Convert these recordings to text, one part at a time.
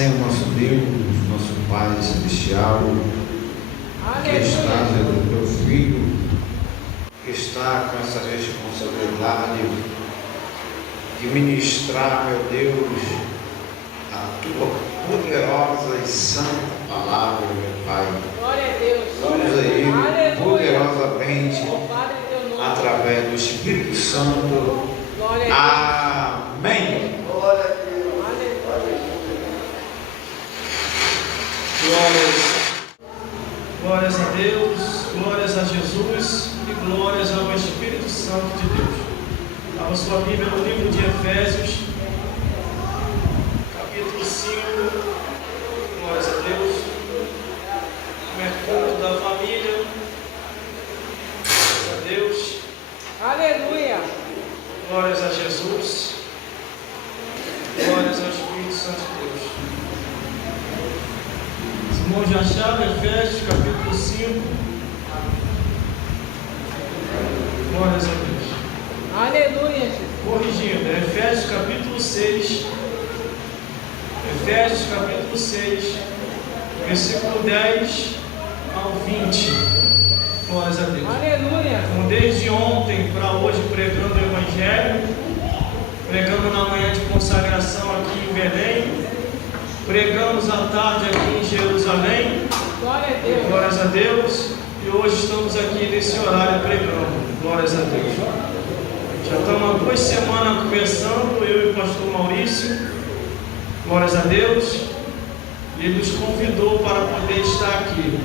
Senhor nosso Deus, nosso Pai Celestial, que está no teu Filho, que está com essa responsabilidade de ministrar, meu Deus, a tua poderosa e santa palavra, meu Pai. Glória a Deus. Usa Ele poderosamente através do Espírito Santo. Glória a Deus. Amém. Glória a Deus. Glórias a Deus, glórias a Jesus e glórias ao Espírito Santo de Deus. Abra sua Bíblia no livro de Efésios, capítulo 5. Glórias a Deus. Como é culto da família. Glórias a Deus. Aleluia. Glórias a Jesus. Glórias ao Espírito Santo de Deus. Os irmãos já acharam Efésios capítulo 5. Glórias a Deus. Aleluia. Corrigindo, é Efésios capítulo 6. Efésios capítulo 6, versículo 10 ao 20. Glórias a Deus. Aleluia. Então, desde ontem para hoje, pregando o Evangelho, pregando na manhã de consagração aqui em Belém, pregamos à tarde aqui em Jerusalém. Glória a Deus. Glórias a Deus. E hoje estamos aqui nesse horário pregando. Glórias a Deus. Já estamos há 2 semanas conversando, eu e o pastor Maurício. Glórias a Deus. E ele nos convidou para poder estar aqui.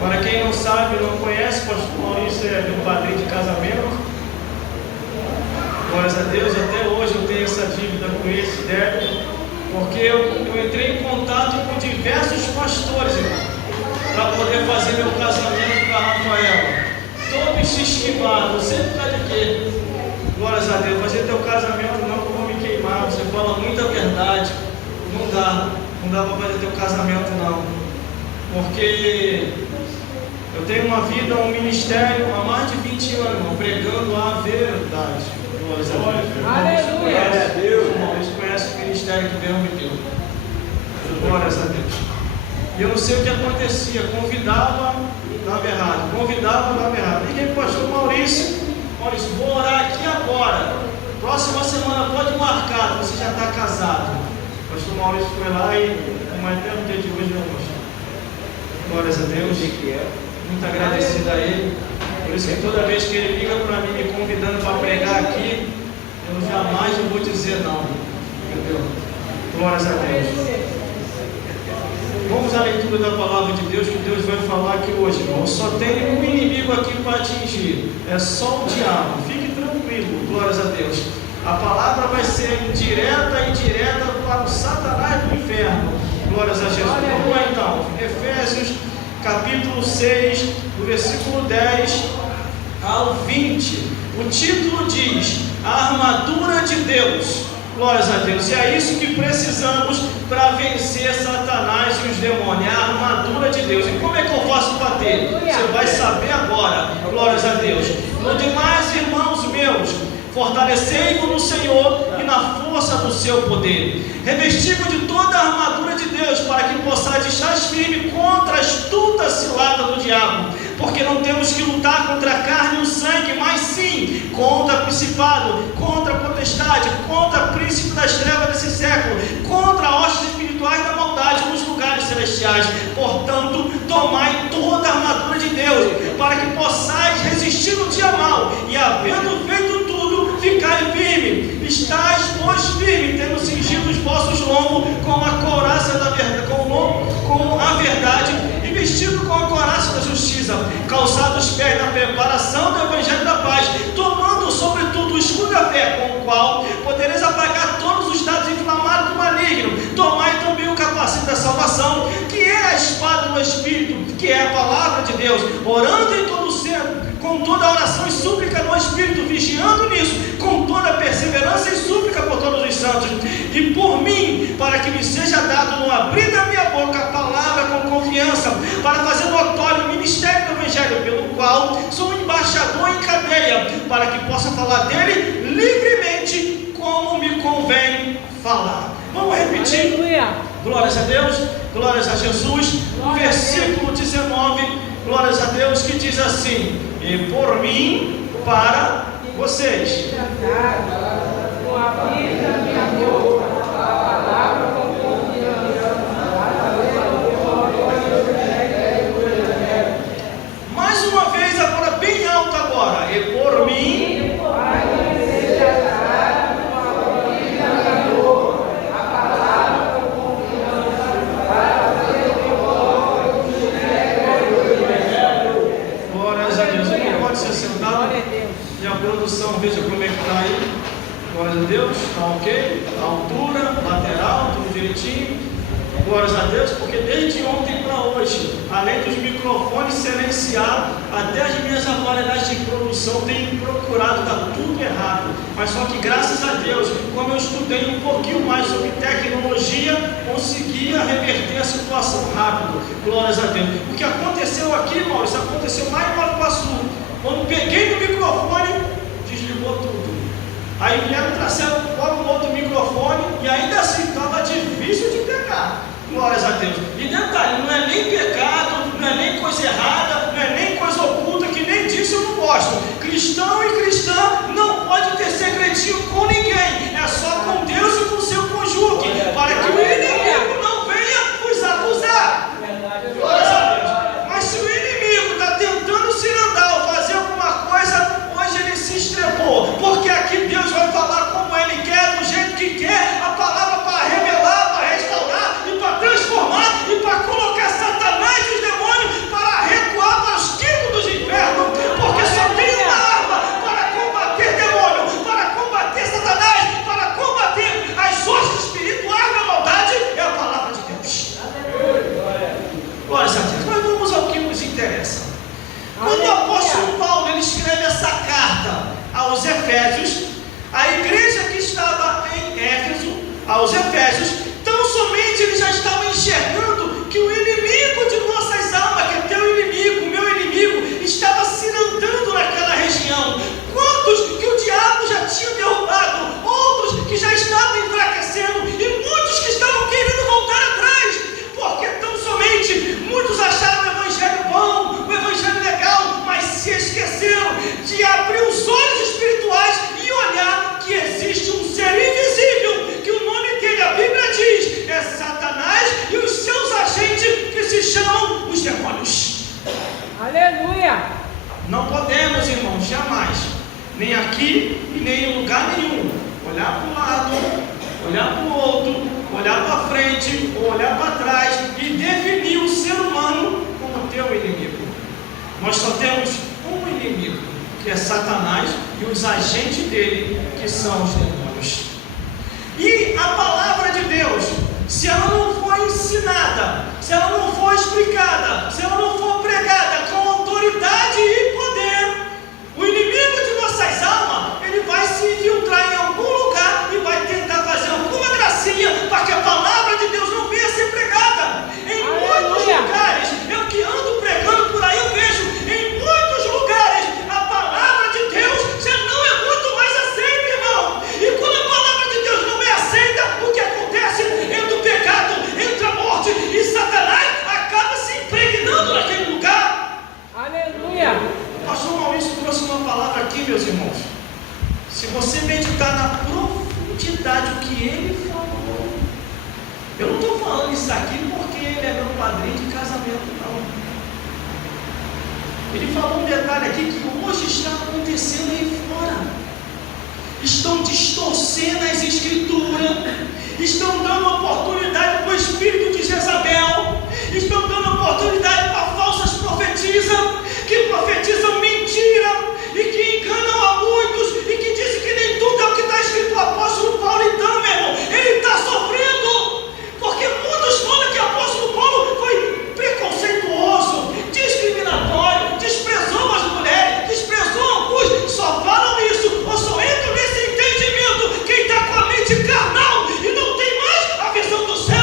Para quem não sabe, não conhece, o pastor Maurício é meu padrinho de casamento. Glórias a Deus. Até hoje eu tenho essa dívida com esse débito. Porque eu entrei em contato com diversos pastores, para poder fazer meu casamento com a Rafaela. Todo esquivado, sempre está de quê? Glórias a Deus, fazer teu casamento não, que eu vou me queimar. Você fala muita verdade. Não dá para fazer teu casamento não. Porque eu tenho uma vida, um ministério há mais de 20 anos, irmão, pregando a verdade. Glórias a Deus. Aleluia. Glórias a Deus, irmão. Eles conhecem o ministério que Deus me deu. Glórias a Deus. E eu não sei o que acontecia. Convidava, dava errado. Liguei para o pastor Maurício. Maurício, vou orar aqui agora. Próxima semana pode marcar, você já está casado. O pastor Maurício foi lá e até o dia de hoje eu gosto. Glórias a Deus. Muito agradecido a ele. Por isso que toda vez que ele liga para mim me convidando para pregar aqui, eu jamais vou dizer não. Entendeu? Glórias a Deus. Vamos à leitura da palavra de Deus, que Deus vai falar aqui hoje, irmão. Só tem um inimigo aqui para atingir. É só o diabo. Fique tranquilo. Glórias a Deus. A palavra vai ser direta e indireta para o Satanás do inferno. Glórias a Jesus. Vamos lá então. Efésios capítulo 6, do versículo 10 ao 20. O título diz: a armadura de Deus. Glórias a Deus. E é isso que precisamos para vencer Satanás e os demônios. É a armadura de Deus. E como é que eu faço para ter? Você vai saber agora. Glórias a Deus. No demais, irmãos meus, fortalecei-vos no Senhor e na força do seu poder. Revesti-vos de toda a armadura de Deus, para que possais estar firme contra a astuta cilada do diabo. Porque não temos que lutar contra a carne e o sangue, mas sim contra principado, contra a potestade, contra o príncipe das trevas desse século, contra hostes espirituais da maldade nos lugares celestiais. Portanto, tomai toda a armadura de Deus, para que possais resistir no dia mau, e havendo feito tudo, ficai firme. Estais, pois, firme, tendo cingido os vossos lombos com a couraça da verdade, com a verdade, e vestido com a couraça da justiça, calçados os pés na preparação do evangelho da paz, tomando sobretudo o escudo da fé, com o qual podereis apagar todos os dados inflamados do maligno. Tomai também o capacete da salvação, que é a espada do Espírito, que é a palavra de Deus, orando em todo o sempre, com toda oração e súplica no Espírito, vigiando nisso, com toda perseverança e súplica por todos os santos, e por mim, para que me seja dado no abrir da minha boca a palavra com confiança, para fazer notório o ministério do Evangelho, pelo qual sou embaixador em cadeia, para que possa falar dele livremente, como me convém falar. Vamos repetir. Aleluia. glórias a Deus, glórias a Jesus. O versículo 19, glórias a Deus, que diz assim: e por mim, para vocês. Com a vida, minha boca, a palavra com mais uma vez, agora bem alto agora. E por mim, e a produção, veja como é que está aí. Glórias a Deus, está ok? A altura, lateral, tudo direitinho. Glórias a Deus, porque desde ontem para hoje, além dos microfones silenciados, até as minhas avaliações de produção têm procurado, está tudo errado. Mas só que graças a Deus, como eu estudei um pouquinho mais sobre tecnologia, conseguia reverter a situação rápido. Glórias a Deus. O que aconteceu aqui, irmão, isso aconteceu lá em Nova Iguaçu. Quando peguei no microfone, desligou tudo. Aí vieram trazer um outro microfone e ainda assim estava difícil de pegar. Glórias a Deus. E detalhe, não é nem pecado, não é nem coisa errada, não é nem coisa oculta, que nem disso eu não gosto. Cristão e cristã não pode ter segredinho com ninguém. É só com Deus e com o seu cônjuge, para que o inimigo não venha vos acusar. Glórias a Deus. Mas se o inimigo está tentando se andar ou fazer alguma coisa, hoje ele se estrepou. Porque aqui Deus vai falar como Ele quer, do jeito que quer, a palavra para revelar, para restaurar e para transformar e para colocar Satanás e os demônios para recuar para os quintos dos infernos. Porque só tem uma arma para combater demônio, para combater Satanás, para combater as hostes espirituais da maldade, é a palavra de Deus. Glória a Deus. Mas vamos ao que nos interessa. Quando o apóstolo Paulo ele escreve essa carta aos Efésios, a igreja que estava em Éfeso, aos Efésios, tão somente ele já estava enxergando que o inimigo de nossas almas, que é teu inimigo, meu inimigo, estava se andando naquela região. Quantos que o diabo já tinha derrubado, outros que já estavam enfraquecendo e muitos que estavam querendo voltar atrás, porque tão somente muitos acharam o evangelho bom, o evangelho legal, mas se esqueceram de abrir os olhos espirituais e olhar que existe um ser invisível, que o nome dele, a Bíblia diz, é Satanás e os seus agentes, que se chamam os demônios. Aleluia! Não podemos, irmãos, jamais, nem aqui e nem em lugar nenhum, olhar para um lado, olhar para o outro, olhar para frente ou olhar para trás e definir o ser humano como teu inimigo. Nós só temos um inimigo, que é Satanás, e os agentes dele, que são os demônios. E a palavra de Deus, se ela não for ensinada, se ela não for explicada, se ela não for pregada com autoridade e poder, o inimigo de nossas almas, ele vai se infiltrar em algum lugar e vai tentar fazer alguma gracinha para que a palavra de Deus não venha a ser pregada. Em muitos lugares, eu que ando pregando por aí, eu vejo, em muitos lugares, a palavra de Deus já não é muito mais aceita, irmão. E quando a palavra de Deus não é aceita, o que acontece? Entra o pecado, entra a morte, e Satanás acaba se impregnando naquele lugar. Aleluia! O pastor Maurício trouxe uma palavra aqui, meus irmãos. Se você meditar na profundidade do que ele falou, eu não estou falando isso aqui porque ele é meu padrinho de casamento, não. Ele falou um detalhe aqui que hoje está acontecendo aí fora. Estão distorcendo as escrituras, estão dando oportunidade para o espírito de Jezabel, estão dando oportunidade para falsas profetisas, que profetizam mentira e que enganam a muitos e que dizem que nem tudo é o que está escrito. O apóstolo Paulo, então, meu irmão, ele está sofrendo, porque muitos falam que o apóstolo Paulo foi preconceituoso, discriminatório, desprezou as mulheres, desprezou alguns. Só falam isso, ou só entram nesse entendimento quem está com a mente carnal e não tem mais a visão do céu.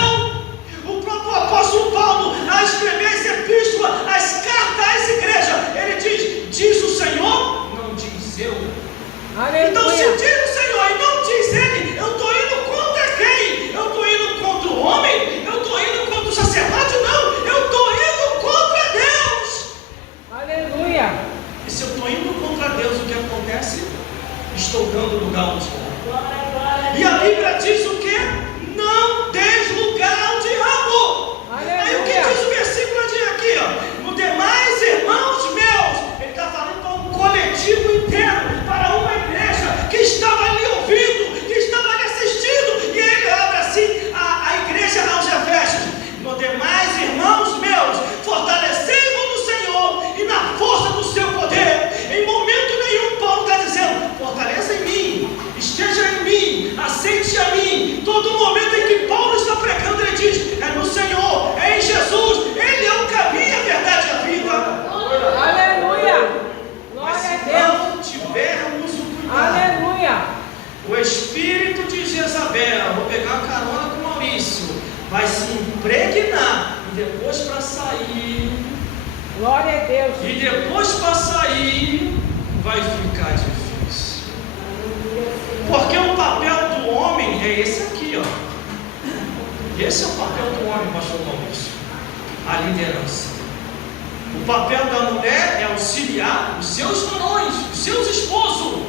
depois para sair, Glória a Deus. e depois para sair, vai ficar difícil. Porque o papel do homem é esse aqui, ó. Esse é o papel do homem, pastor Maurício. A liderança. O papel da mulher é auxiliar os seus varões, os seus esposos.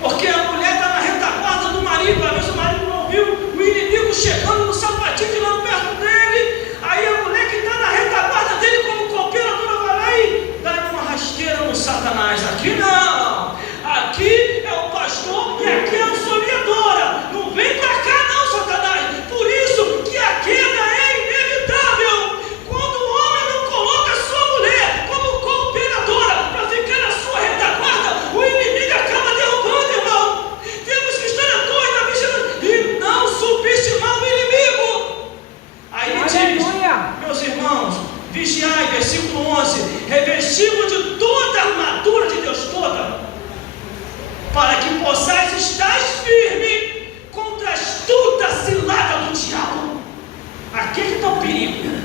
Porque a mulher está na retaguarda do marido, às vezes o marido não viu o inimigo chegando no sapatinho de lá perto dele. Aí a mulher que está na retaguarda dele, como cooperadora, vai lá e dá uma rasteira no Satanás. Aqui não, aqui é o pastor e aqui é a auxiliadora. Não vem para cá não, Satanás. Por isso que a queda é inevitável. Quando o homem não coloca a sua mulher como cooperadora para ficar na sua retaguarda, o inimigo acaba derrubando, irmão. Temos que estar atônitos na vigilância e não subestimar o inimigo. Aí ele diz, meus irmãos, vigiai, versículo 11, revestimos de toda a armadura de Deus toda, para que possais estar firme contra a astuta cilada do diabo. Aqui é que está o perigo.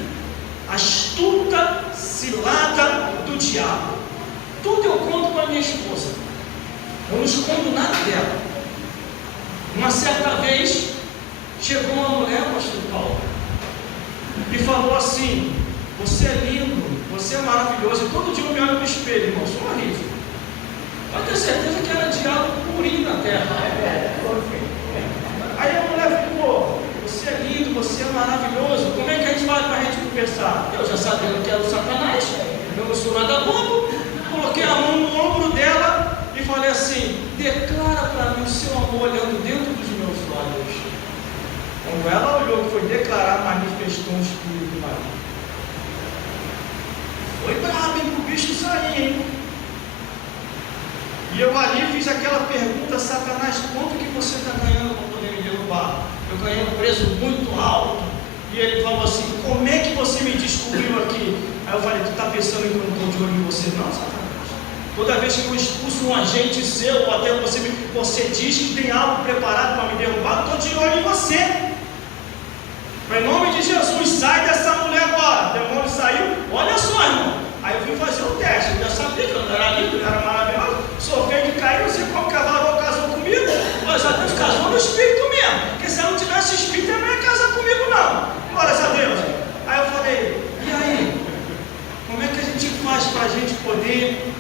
Astuta cilada do diabo. Tudo eu conto para minha esposa. Eu não escondo nada dela. Uma certa vez, chegou uma mulher, pastor Paulo, e falou assim: você é lindo, você é maravilhoso. E todo dia eu me olho no espelho, irmão, sou horrível. Pode ter certeza que era diabo purinho na terra. Aí a mulher ficou: você é lindo, você é maravilhoso. Como é que a gente vai para a gente conversar? Eu já sabendo que era o Satanás, eu não sou nada bobo. Coloquei a mão no ombro dela e falei assim: declara para mim o seu amor olhando dentro dos meus olhos. Quando ela olhou, que foi declarar, manifestou um espírito maligno. Foi brabo, hein, pro bicho sair, hein? E eu ali fiz aquela pergunta: Satanás, quanto que você está ganhando para poder me derrubar? Eu ganhei um preço muito alto. E ele falou assim: como é que você me descobriu aqui? Aí eu falei: tu está pensando que eu não estou de olho em você? Não, Satanás. Toda vez que eu expulso um agente seu, ou até você diz que tem algo preparado para me derrubar, eu estou de olho em você. Em nome de Jesus, sai dessa mulher agora. O demônio saiu, olha só, irmão. Aí eu fui fazer o teste, eu já sabia que eu não era lindo, eu era maravilhoso. Sou feio de cair, não sei como que a varou casou comigo. Mas a Deus casou no espírito mesmo. Porque se ela não tivesse espírito, ela não ia casar comigo, não. Glórias a Deus. Aí eu falei: e aí? Como é que a gente faz para a gente poder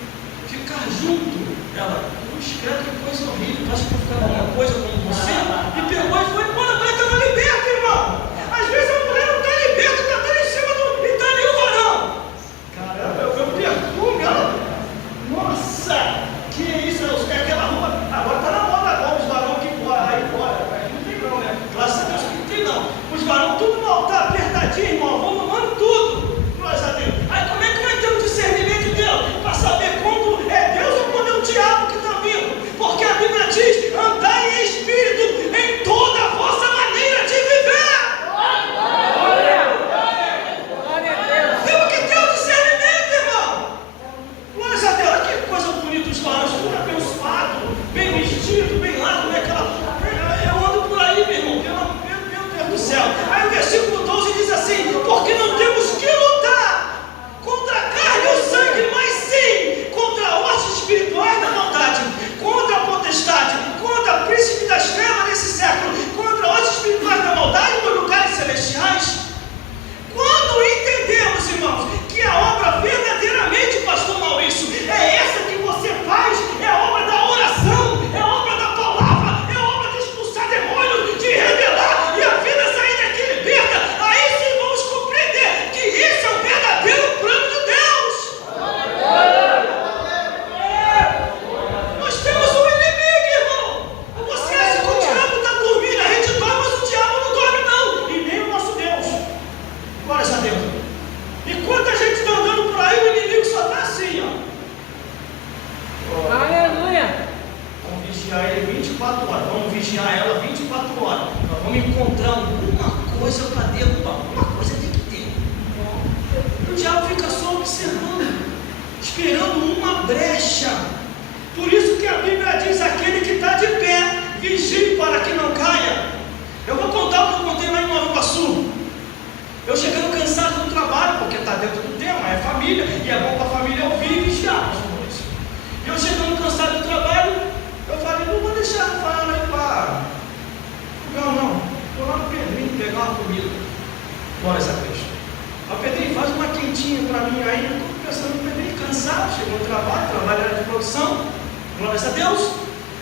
ficar junto? Ela: não escreve, que coisa horrível. Acho que eu vou ficar com uma coisa como você. E pegou e foi embora. A mulher estava liberta, irmão. Às vezes a mulher não está liberta, está dando em cima do. E está ali o varão. Caramba, eu perfume, ela. Nossa, que isso? É aquela roupa. Agora está na moda agora, os varão que aí fora. Aqui não tem não, né? Graças a Deus que não tem não. Os varão tudo mal, tá apertadinho, irmão. Vamos arrumando tudo. Glórias a Deus. Aí como é que vai ter um discernimento de Deus? Para saber quando é Deus ou quando é o diabo que está vindo. Porque a Bíblia diz: andai em espírito em toda a vossa maneira de viver. Temos que ter o discernimento, irmão. Glórias a Deus. Olha que coisa bonita, os varões, tudo abençoado, bem vestido, bem lá, como é que ela. Eu ando por aí, meu irmão, meu Deus do céu. Aí o versículo 12 diz assim: porque não temos que lutar contra a carne e o sangue, mas sim contra hostes espirituais da maldade, contra a potestade, contra a príncipe das trevas desse século, contra hostes espirituais da maldade nos lugares celestiais. Quando entendemos, irmãos, que a obra verdadeiramente, pastor Maurício, é essa que você faz, é a obra da oração, é a obra da palavra, é a obra de expulsar demônios, de revelar e a vida sair daqui liberta, aí sim vamos compreender que esse é o verdadeiro plano de Deus. Nós temos um inimigo, irmão. Você acha que o diabo está dormindo? A gente dorme, mas o diabo não dorme não, e nem o nosso Deus. Glórias a Deus. E quanta gente está andando por aí, o inimigo só está assim, ó. Aleluia. Vamos vigiar ele 24 horas. Vamos vigiar ela 24 horas. Nós vamos encontrar alguma coisa para derrubar. Alguma coisa tem que ter. O diabo fica só observando, esperando uma brecha. Por isso que a Bíblia diz: aquele que está de pé, vigie para que não caia. Eu vou contar o que eu contei lá em Nova Iguaçu. Eu chegando cansado Glória a Deus. O Pedrinho, faz uma quentinha para mim aí. Eu estou pensando no Pedrinho, cansado, chegou no trabalho de produção. Glória a Deus.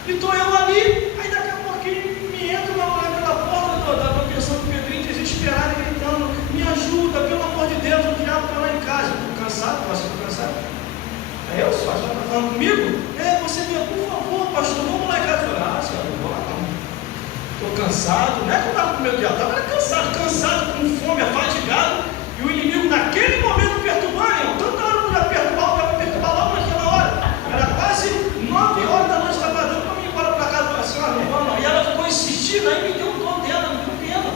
E estou eu ali, aí daqui a pouquinho me entro pela porta da pensão do Pedrinho, desesperado, gritando: me ajuda, pelo amor de Deus, o diabo está lá em casa. Estou cansado, pastor, estou cansado. Aí eu, o pastor está falando comigo? Você me, por favor, pastor, vamos lá em casa. Eu falei: senhor, não vou lá não. Estou cansado, não é que eu estava com medo do diabo, estava cansado, com fome, afadigado, e o inimigo naquele momento perturbando, irmão. Tanta hora eu ia perturbar, eu estava perturbado logo naquela hora. Era quase 9 horas da noite, estava dando para mim ir embora para casa. Eu falei: senhora, não vamos não. E ela ficou insistindo, aí me deu dor dela, me deu pena.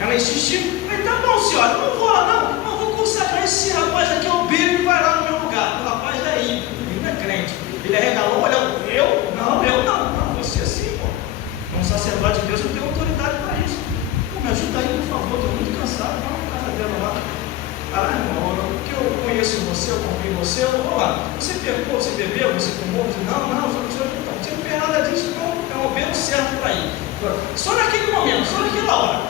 Ela insistiu. Eu falei: tá bom, senhora, não vou lá não vou consagrar esse rapaz aqui, eu bebo e vai lá no meu lugar. O rapaz é ímpio, ele não é crente. Ele arregalou, olhando: eu não, você sim, pô. Um sacerdote de Deus, eu tenho autoridade para isso. Pô, me ajuda aí, por favor, estou muito cansado, vamos na casa dela lá. Irmão, porque eu conheço você, eu confio em você, eu vou lá. Você pegou, você bebeu, você fumou? Não, não tinha nada disso, então eu bebo certo para ir. Só naquele momento, só naquela hora.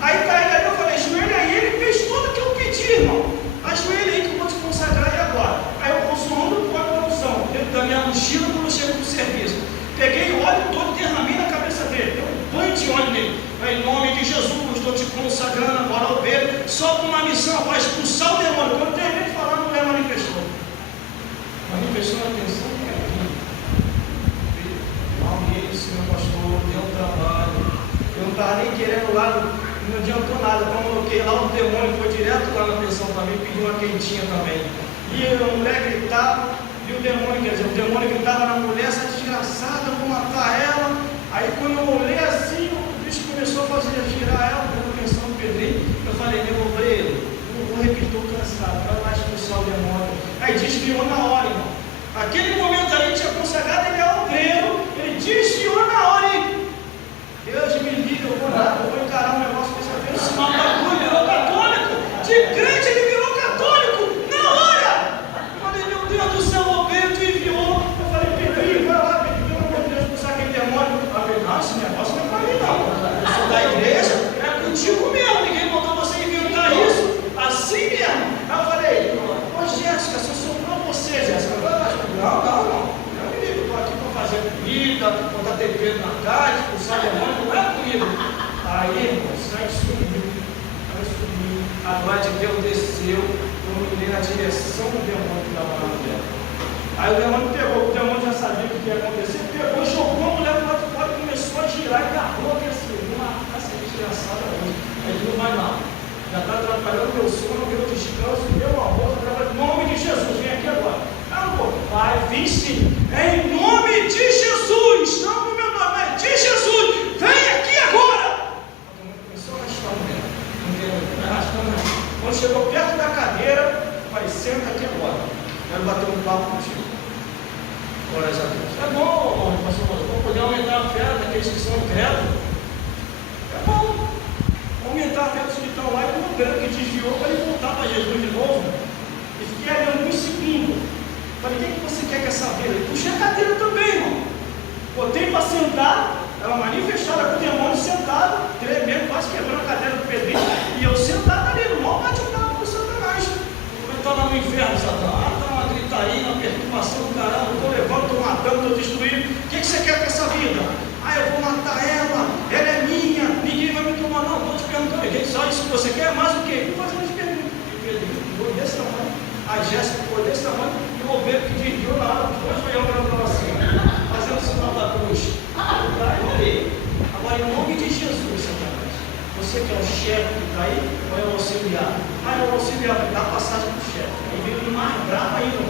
Aí eu falei: ajoelha aí, ele fez tudo que eu pedi, irmão. Ajoelha aí que eu vou te consagrar e agora. Aí eu consumo com a produção, dentro da minha mochila, quando eu chego no serviço. Peguei o óleo todo, derramei na cabeça dele, deu um banho de óleo nele. Em nome de Jesus, estou te consagrando agora ao ver, só com uma missão, para expulsar o demônio. Quando eu terminei de falar, a mulher manifestou. Manifestou a atenção que é aqui. Maurício, meu pastor, deu um trabalho. Eu não estava nem querendo lá, não adiantou nada. Quando eu coloquei lá, o demônio foi direto lá na pensão também, pediu uma quentinha também. E a mulher gritava. E o demônio gritava na mulher: essa desgraçada, eu vou matar ela. Aí quando eu olhei assim, o bicho começou a fazer girar ela, dando atenção do Pedrinho. Eu falei: meu obreiro, eu vou repetir, estou cansado, vai lá expulsar o demônio. Aí desviou na hora, irmão. Aquele momento ali tinha consagrado, ele é obreiro, ele desviou na hora. E Deus me livre, eu vou nada, eu vou encarar um negócio desse aqui. O sinal bagulho, virou católico. De crente ele virou católico na hora. Eu falei: meu Deus do céu, obreiro, tu enviou. Eu falei: Pedrinho, vai lá, Pedrinho, pelo amor de Deus, expulsar aquele demônio. Eu falei: não, esse negócio não é para mim não. Eu sou da igreja, é contigo mesmo, ninguém mandou você inventar isso. Assim mesmo. Aí eu falei: ô Jéssica, se eu sou para você, Jéssica, não. Eu estou aqui para fazer comida, botar tempero na carne, expulsar demônio, não é comigo. Aí, irmão, sai sumiu. A glória de Deus desceu, eu me dei na direção do demônio que estava na mulher. Aí o demônio pegou, o demônio já sabia o que ia acontecer, pegou, jogou a mulher para o lado de fora e começou a girar e agarrou aqui assim: essa desgraçada hoje. Aí não vai não. Já está atrapalhando meu sono, meu descanso, meu amor, em nome de Jesus, vem aqui agora. Vai, vem sim, em nome de Jesus, não no meu nome, mas de Jesus, vem aqui agora. Começou a arrastar o dedo, não arrastando não. Quando chegou perto da cadeira, vai, senta aqui agora, quero bater um papo contigo. Glória a Deus. É bom, pastor, vou poder aumentar a fé daqueles que são incrédulos. É bom aumentar a fé dos que estão lá e o obreiro que desviou para ele voltar para Jesus de novo. E fiquei ali alguns segundos. Falei: o que você quer com essa vida? Eu puxei a cadeira também, irmão. Botei para sentar, ela manifestada com o demônio sentado, tremendo, quase quebrando a cadeira do Pedrinho, e eu sentado ali, no maior bate-papo com o Satanás. Eu estou lá no inferno, Satanás, está uma gritaria, uma perturbação do caramba, estou levando, estou matando, estou destruindo. O que você quer com essa vida? Eu vou matar ela é minha, ninguém vai me tomar, não. Estou te perguntando, ninguém sabe isso que você quer, mais o quê? Estou fazendo as perguntas. E Pedrinho ficou desse tamanho, a Jéssica ficou desse tamanho, e o obreiro que desviou na hora, depois foi eu para assim, fazendo o sinal da cruz. Eu olhei. Agora, em nome de Jesus, Satanás, você que é o chefe que está aí, ou é o auxiliar? É o auxiliar, vai dar passagem para o chefe. Aí vem mais bravo ainda.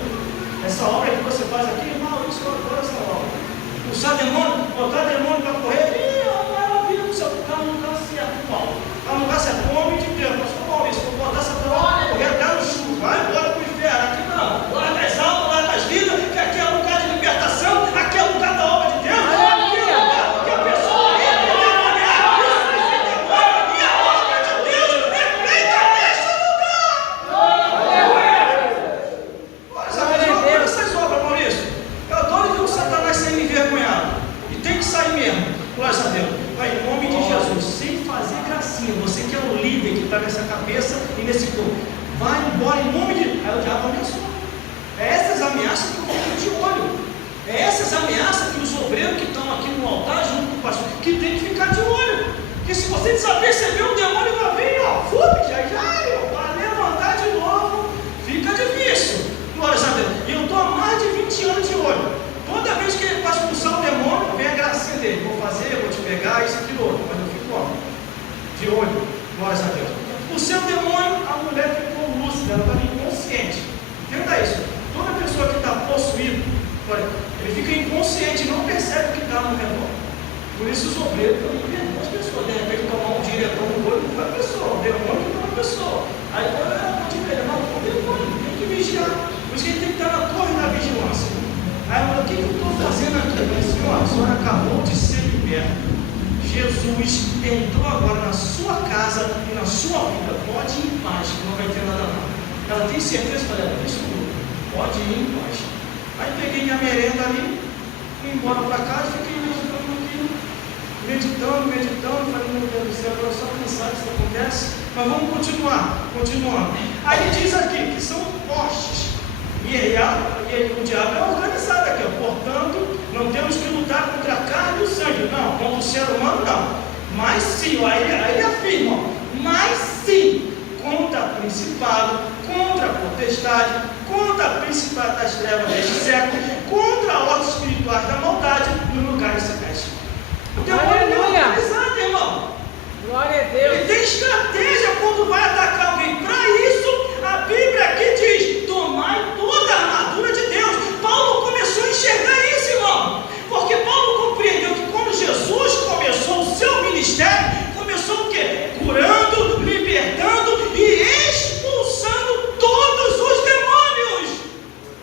Essa obra que você faz aqui, irmão, isso eu adoro essa obra. Usar demônio, botar demônio para correr, ela vira no seu carro, no lugar certo, Paulo. Está no lugar certo, nome de Deus. Mas, Maurício, vou botar essa palavra para correr, dá no chuva, vai embora para o inferno. Aqui não, lá das almas, lá das vidas, que aqui é lugar de libertação, aqui é lugar da obra de Deus. Aqui é lugar que a pessoa entra e demoniada, e a obra de Deus é feita nesse lugar. Sabe, eu adoro essas obras, Maurício. Eu adoro ver o Satanás sendo envergonhado. E tem que sair mesmo. Glória está nessa cabeça e nesse corpo. Vai embora em nome de... Aí o diabo ameaçou. É essas ameaças que eu fico de olho. É essas ameaças que os obreiros que estão aqui no altar, junto com o pastor, que tem que ficar de olho. Porque se você desaperceber, o demônio vai vir, ó, vai levantar de novo. Fica difícil. Glória a Deus. E eu estou há mais de 20 anos de olho. Toda vez que ele vai expulsar o demônio, vem a gracinha dele. Vou fazer, vou te pegar, isso, aquilo, outro. Mas eu fico, ó, de olho. Glória a Deus. O seu demônio, a mulher ficou lúcida, ela estava inconsciente. Entenda isso. Toda pessoa que está possuída, ele fica inconsciente, não percebe o que está no redor. Por isso os obreiros também perdoam as pessoas. De repente tomar um diretor no olho, não foi a pessoa, o demônio que não é a pessoa. Aí agora pode ver, não, o demônio, tem que vigiar. Por isso que ele tem que estar na torre da vigilância. Aí eu falo, o que eu estou fazendo aqui? Eu falei, senhor, a senhora acabou de ser liberta. Jesus entrou agora na sua casa e na sua vida. Pode ir em paz, que não vai ter nada não. Ela tem certeza? Eu falei, isso pode ir em paz. Aí peguei minha merenda ali, fui embora para casa, fiquei meditando aqui, meditando, falei, meu Deus do céu, eu estou só cansado, isso acontece, mas vamos continuando. Aí ele diz aqui que são postes, e o diabo é organizado aqui, ó. Portanto, não temos que lutar contra a carne e o sangue, não, contra o ser humano não, mas sim, aí ele afirma, ó, mas sim, contra principado, contra a potestade, contra a principado das trevas deste século, contra a ordem espiritual da maldade no lugar celeste. O demônio é organizado, irmão. Glória a Deus. Ele tem estratégia quando vai atacar alguém. Para isso, a Bíblia aqui diz: tomai toda a armadura de Deus. Paulo começou a enxergar isso, irmão. Porque Paulo compreendeu que quando Jesus começou o seu ministério, começou o quê? Curando, libertando e expulsando todos os demônios.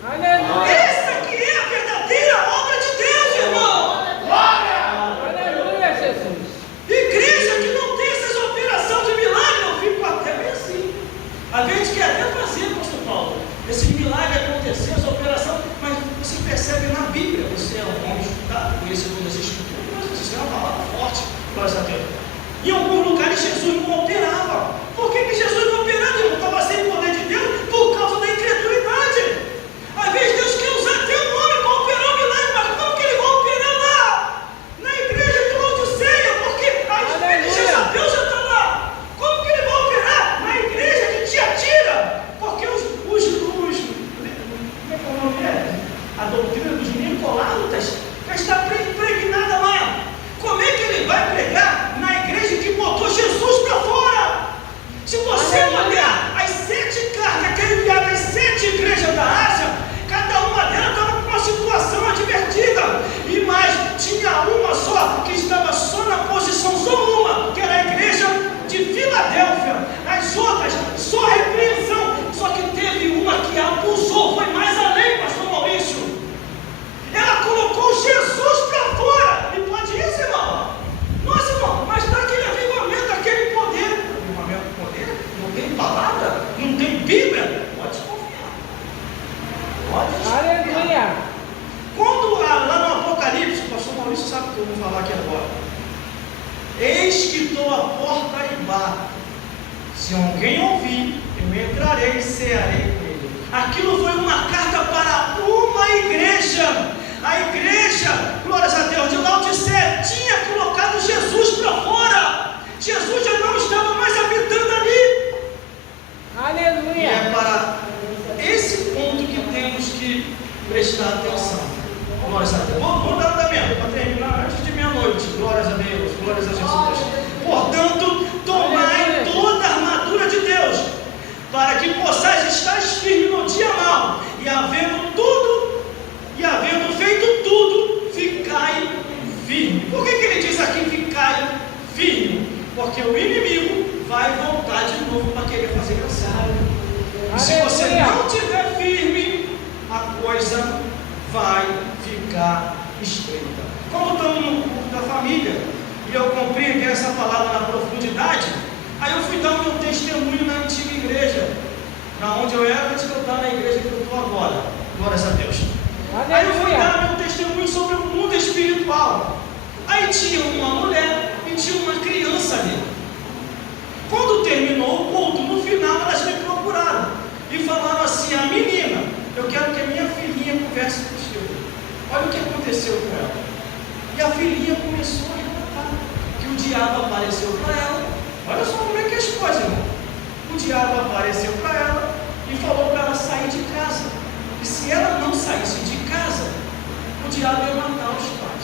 Aleluia. Essa que é a verdadeira obra de Deus, irmão. Aleluia, Jesus. Igreja que não tem essas operações de milagre, eu fico até meio assim. Às vezes quer até fazer, pastor Paulo, esse milagre acontecer, essa operação, mas você percebe na Bíblia, você é um homem estudado, conhece todas as escrituras, mas você é uma palavra forte, glória a Deus. Em alguns lugares Jesus não operava. Por que Jesus não operava? Ele não estava sem o poder de Deus por causa da incredulidade. Às vezes Deus quer usar até um homem para operar o milagre, mas como que ele vai operar lá? Na igreja de Laodiceia, porque a espírito de Jezabel já está lá. Como que ele vai operar na igreja de Tiatira? Porque como é que é o nome dele? A doutrina dos Nicolaitas já está impregnada lá. Como é que ele vai pregar na igreja que botou Jesus para fora? Se você olhar as 7 cartas que ele enviava às 7 igrejas da Ásia, cada uma delas estava com uma situação advertida. E mais, tinha uma só que estava só na posição, só uma, que era a igreja de Filadélfia. As outras, só repreensão. Só que teve uma que abusou, foi mais além, pastor Maurício. Ela colocou Jesus para fora. E pode isso, irmão? Nossa, irmão, mas está aquele avivamento, aquele poder. Avivamento, poder? Não tem palavra? Não tem Bíblia? Pode confiar. Pode confiar. Aleluia. Quando lá no Apocalipse, o pastor Maurício sabe o que eu vou falar aqui agora. Eis que estou à porta e bato. Se alguém ouvir, eu entrarei e cearei com ele. Aquilo foi uma carta para uma igreja. A igreja, glórias a Deus, de Laodiceia tinha colocado Jesus para fora. Jesus já não estava mais habitando ali. Aleluia. E é para esse ponto que temos que prestar atenção. Glórias a Deus. Vou dar andamento para terminar antes de meia-noite. Glórias a Deus, glórias a Jesus. Portanto, tomai toda a armadura de Deus, para que possais estar firme no dia mau, e havendo feito tudo, ficai firme. Por que ele diz aqui ficai firme? Porque o inimigo vai voltar de novo para querer fazer graça. E se você não estiver firme, a coisa vai ficar estreita. Como estamos no culto da família, e eu compreendi essa palavra na profundidade, aí eu fui dar o meu testemunho na antiga igreja, na onde eu era antes de eu estar na igreja que eu estou agora. Glórias a Deus. Aí eu fui dar meu testemunho sobre o mundo espiritual. Aí tinha uma mulher e tinha uma criança ali. Quando terminou o apareceu para ela e falou para ela sair de casa. E se ela não saísse de casa, o diabo ia matar os pais.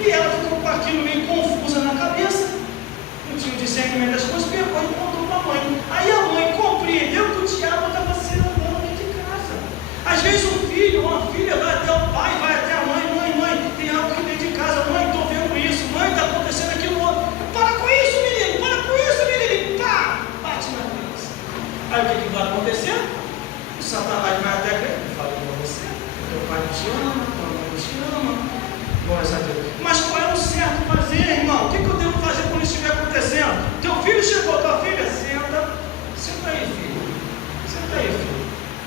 E ela ficou com aquilo meio confusa na cabeça, não tinha o discernimento das coisas, pegou e contou para a mãe. Aí a mãe compreendeu que o diabo estava se andando dentro de casa. Às vezes um filho ou uma filha vai até o pai, vai até a mãe, mãe, tem algo aqui dentro de casa, mãe, estou vendo isso, mãe, está acontecendo aquilo outro. Para com isso, menino, e pá, bate na criança. Aí o que vai acontecer? O Satanás vai até a igreja, fala com você, teu pai não te ama, tua mãe não te ama, glória a Deus. Mas qual é o certo fazer, irmão? O que eu devo fazer quando isso estiver acontecendo? Teu filho chegou, tua filha, senta aí, filho.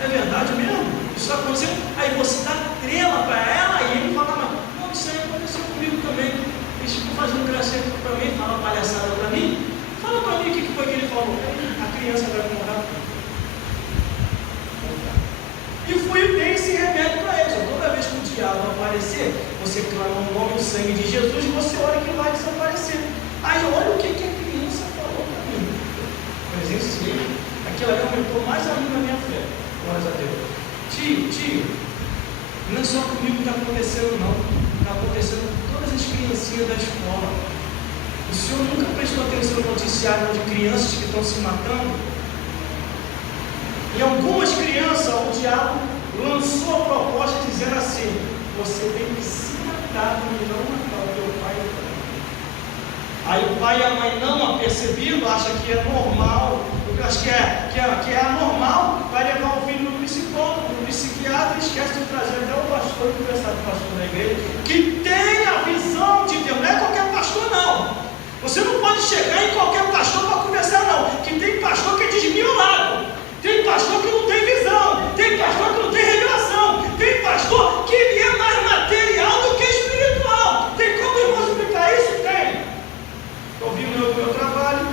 É verdade mesmo? Isso aconteceu? Aí você dá trela para ela e ele fala, mas não, isso aí aconteceu comigo também. Eles ficam fazendo gracinha para mim, fala palhaçada para mim. Fala para mim o que foi que ele falou. A criança vai morrer. E fui e dei esse remédio para eles. Toda vez que o diabo aparecer, você clama o nome e o sangue de Jesus e você olha que vai desaparecer. Aí olha o que a criança falou para mim. Presenciei. Aquilo ali aumentou mais ainda na minha fé. Glória a Deus. Tio, não é só comigo que está acontecendo, não. Está acontecendo com todas as criancinhas da escola. O senhor nunca prestou atenção no noticiário de crianças que estão se matando? E algumas crianças, o diabo lançou a proposta dizendo assim: você tem que se matar e não matar o teu pai e a tua mãe. Aí o pai e a mãe, não apercebido, acha que é normal, acha que é anormal, vai levar o filho no psicólogo, no psiquiatra, e esquece de trazer até o pastor, conversar com o pastor da igreja, que tem a visão de Deus. Não é qualquer pastor, não. Você não pode chegar em qualquer pastor para conversar, não. Que tem pastor que é desmiolado, tem pastor que não tem visão, tem pastor que não tem revelação, tem pastor que ele é mais material do que espiritual. Tem como irmão explicar isso? Tem. Eu vi o meu trabalho,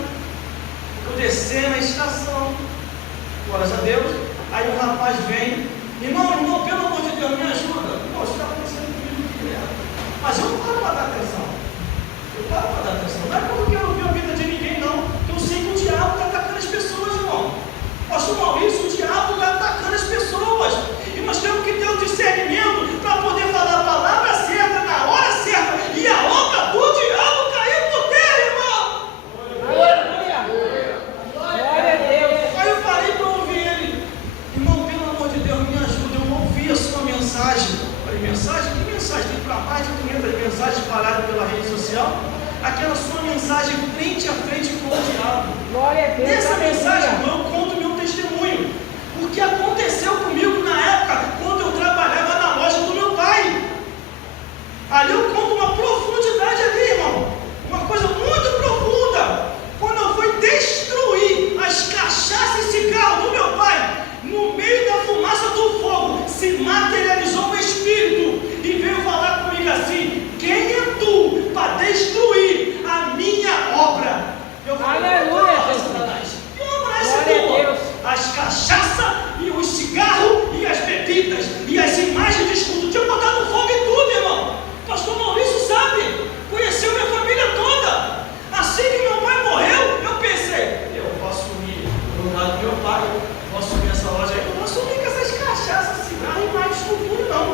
eu descer na estação, glórias a Deus. Aí o rapaz vem, irmão, pelo amor de Deus, me ajuda. Irmão, isso está acontecendo comigo direto. Mas eu paro para dar atenção. Não é porque eu quero ver a vida de ninguém, não. Eu sei que o diabo está atacando as pessoas, irmão. Pastor Maurício, o diabo está atacando as pessoas. E nós temos que ter o discernimento para poder falar a palavra certa, na hora certa. E a obra do diabo caiu por terra, irmão. Glória a Deus. Aí eu parei para ouvir ele. Irmão, pelo amor de Deus, me ajuda. Eu ouvi a sua mensagem. Falei, mensagem? Que mensagem? Tem para mais de 500 mensagens espalhadas pela rede social. Aquela sua mensagem frente a frente com o diabo. Glória a Deus. Nessa mensagem eu conto meu testemunho. O que aconteceu comigo na época, quando eu trabalhava na loja do meu pai. Ali eu conto uma profundidade ali, irmão. Uma coisa muito profunda. Quando eu fui destruir as cachaças e cigarros do meu pai, no meio da fumaça do fogo, se materializou um espírito e veio falar comigo assim: quem é tu para destruir a minha obra? Eu falei, aleluia, Satanás, que obra é essa tua? As cachaças e os cigarros e as bebidas e as imagens de escudo, tinha botado fogo em tudo, irmão. Pastor Maurício sabe, conheceu minha família toda. Assim que meu pai morreu, eu pensei, eu posso ir do lado do meu pai, posso ir nessa loja aí, eu posso ir com essas cachaças, cigarro e imagens de escultura, não.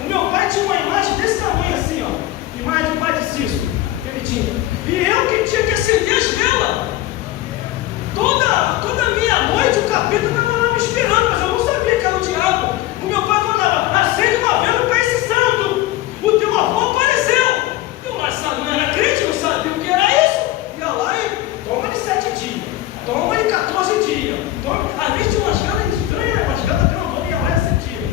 O meu pai tinha uma imagem desse tamanho assim, ó, imagem do pai de Cício, que ele tinha. E eu que tinha que acender as velas. Toda meia-noite o capeta estava lá me esperando, mas eu não sabia que era o diabo. O meu pai falava, acende uma vela para esse santo. O teu avô apareceu. Eu não era crente, não sabia o que era isso. Ia lá e toma-lhe 7 dias, toma-lhe 14 dias. Às vezes tinha umas velas estranhas, umas velas grandonas, ia lá e acendia.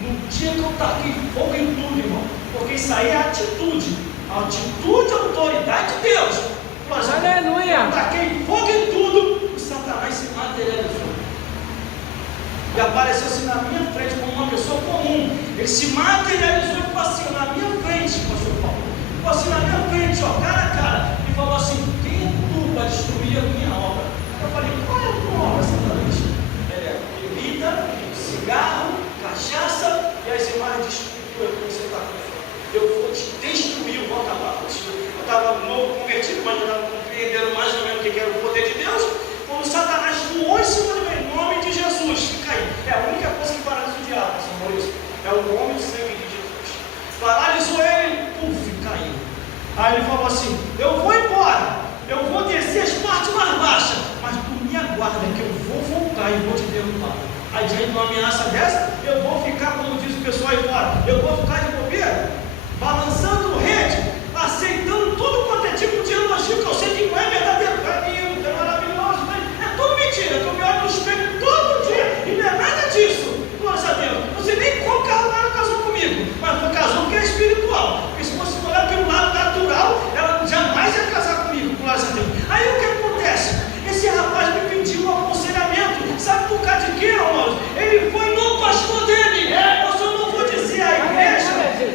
No dia que eu taquei fogo em tudo, irmão, porque isso aí é atitude. A atitude, a autoridade de Deus. Aleluia. Eu taquei fogo em tudo, o Satanás se materializou. E apareceu assim na minha frente como uma pessoa comum. Ele se materializou e ficou assim na minha frente, pastor Paulo. Ficou assim na minha frente, ó, cara a cara. E falou assim: quem é tu para destruir a minha obra? Eu falei: qual é a tua obra, Satanás? Bebida, cigarro, cachaça e as imagens de escultura que você está com. Eu vou te destruir, eu vou acabar contigo. Eu estava novo, convertido, mas não estava compreendendo mais ou menos o que era o poder de Deus. Quando Satanás voou em cima de mim, falou assim: eu vou embora, eu vou descer as partes mais baixas, mas tu me aguarda que eu vou voltar e vou te derrubar. Aí diante de uma ameaça dessa, eu vou ficar, como diz o pessoal aí fora, eu vou ficar de bobeira, balançando rede, aceitando tudo quanto é tipo de elogio que eu sei que não é verdadeiro, é lindo, é maravilhoso, mas é tudo mentira, que eu me olho no espelho todo dia e não é nada disso. Glória a Deus. Não sei nem qual carro casou comigo, mas foi casou porque é espiritual. Porque se fosse olhar pelo lado natural, ela jamais ia casar comigo. Glória a Deus. Aí o que acontece? Esse rapaz me pediu um aconselhamento. Sabe por causa de quê, irmãos? Ele foi no pastor dele. Eu só não vou dizer a igreja.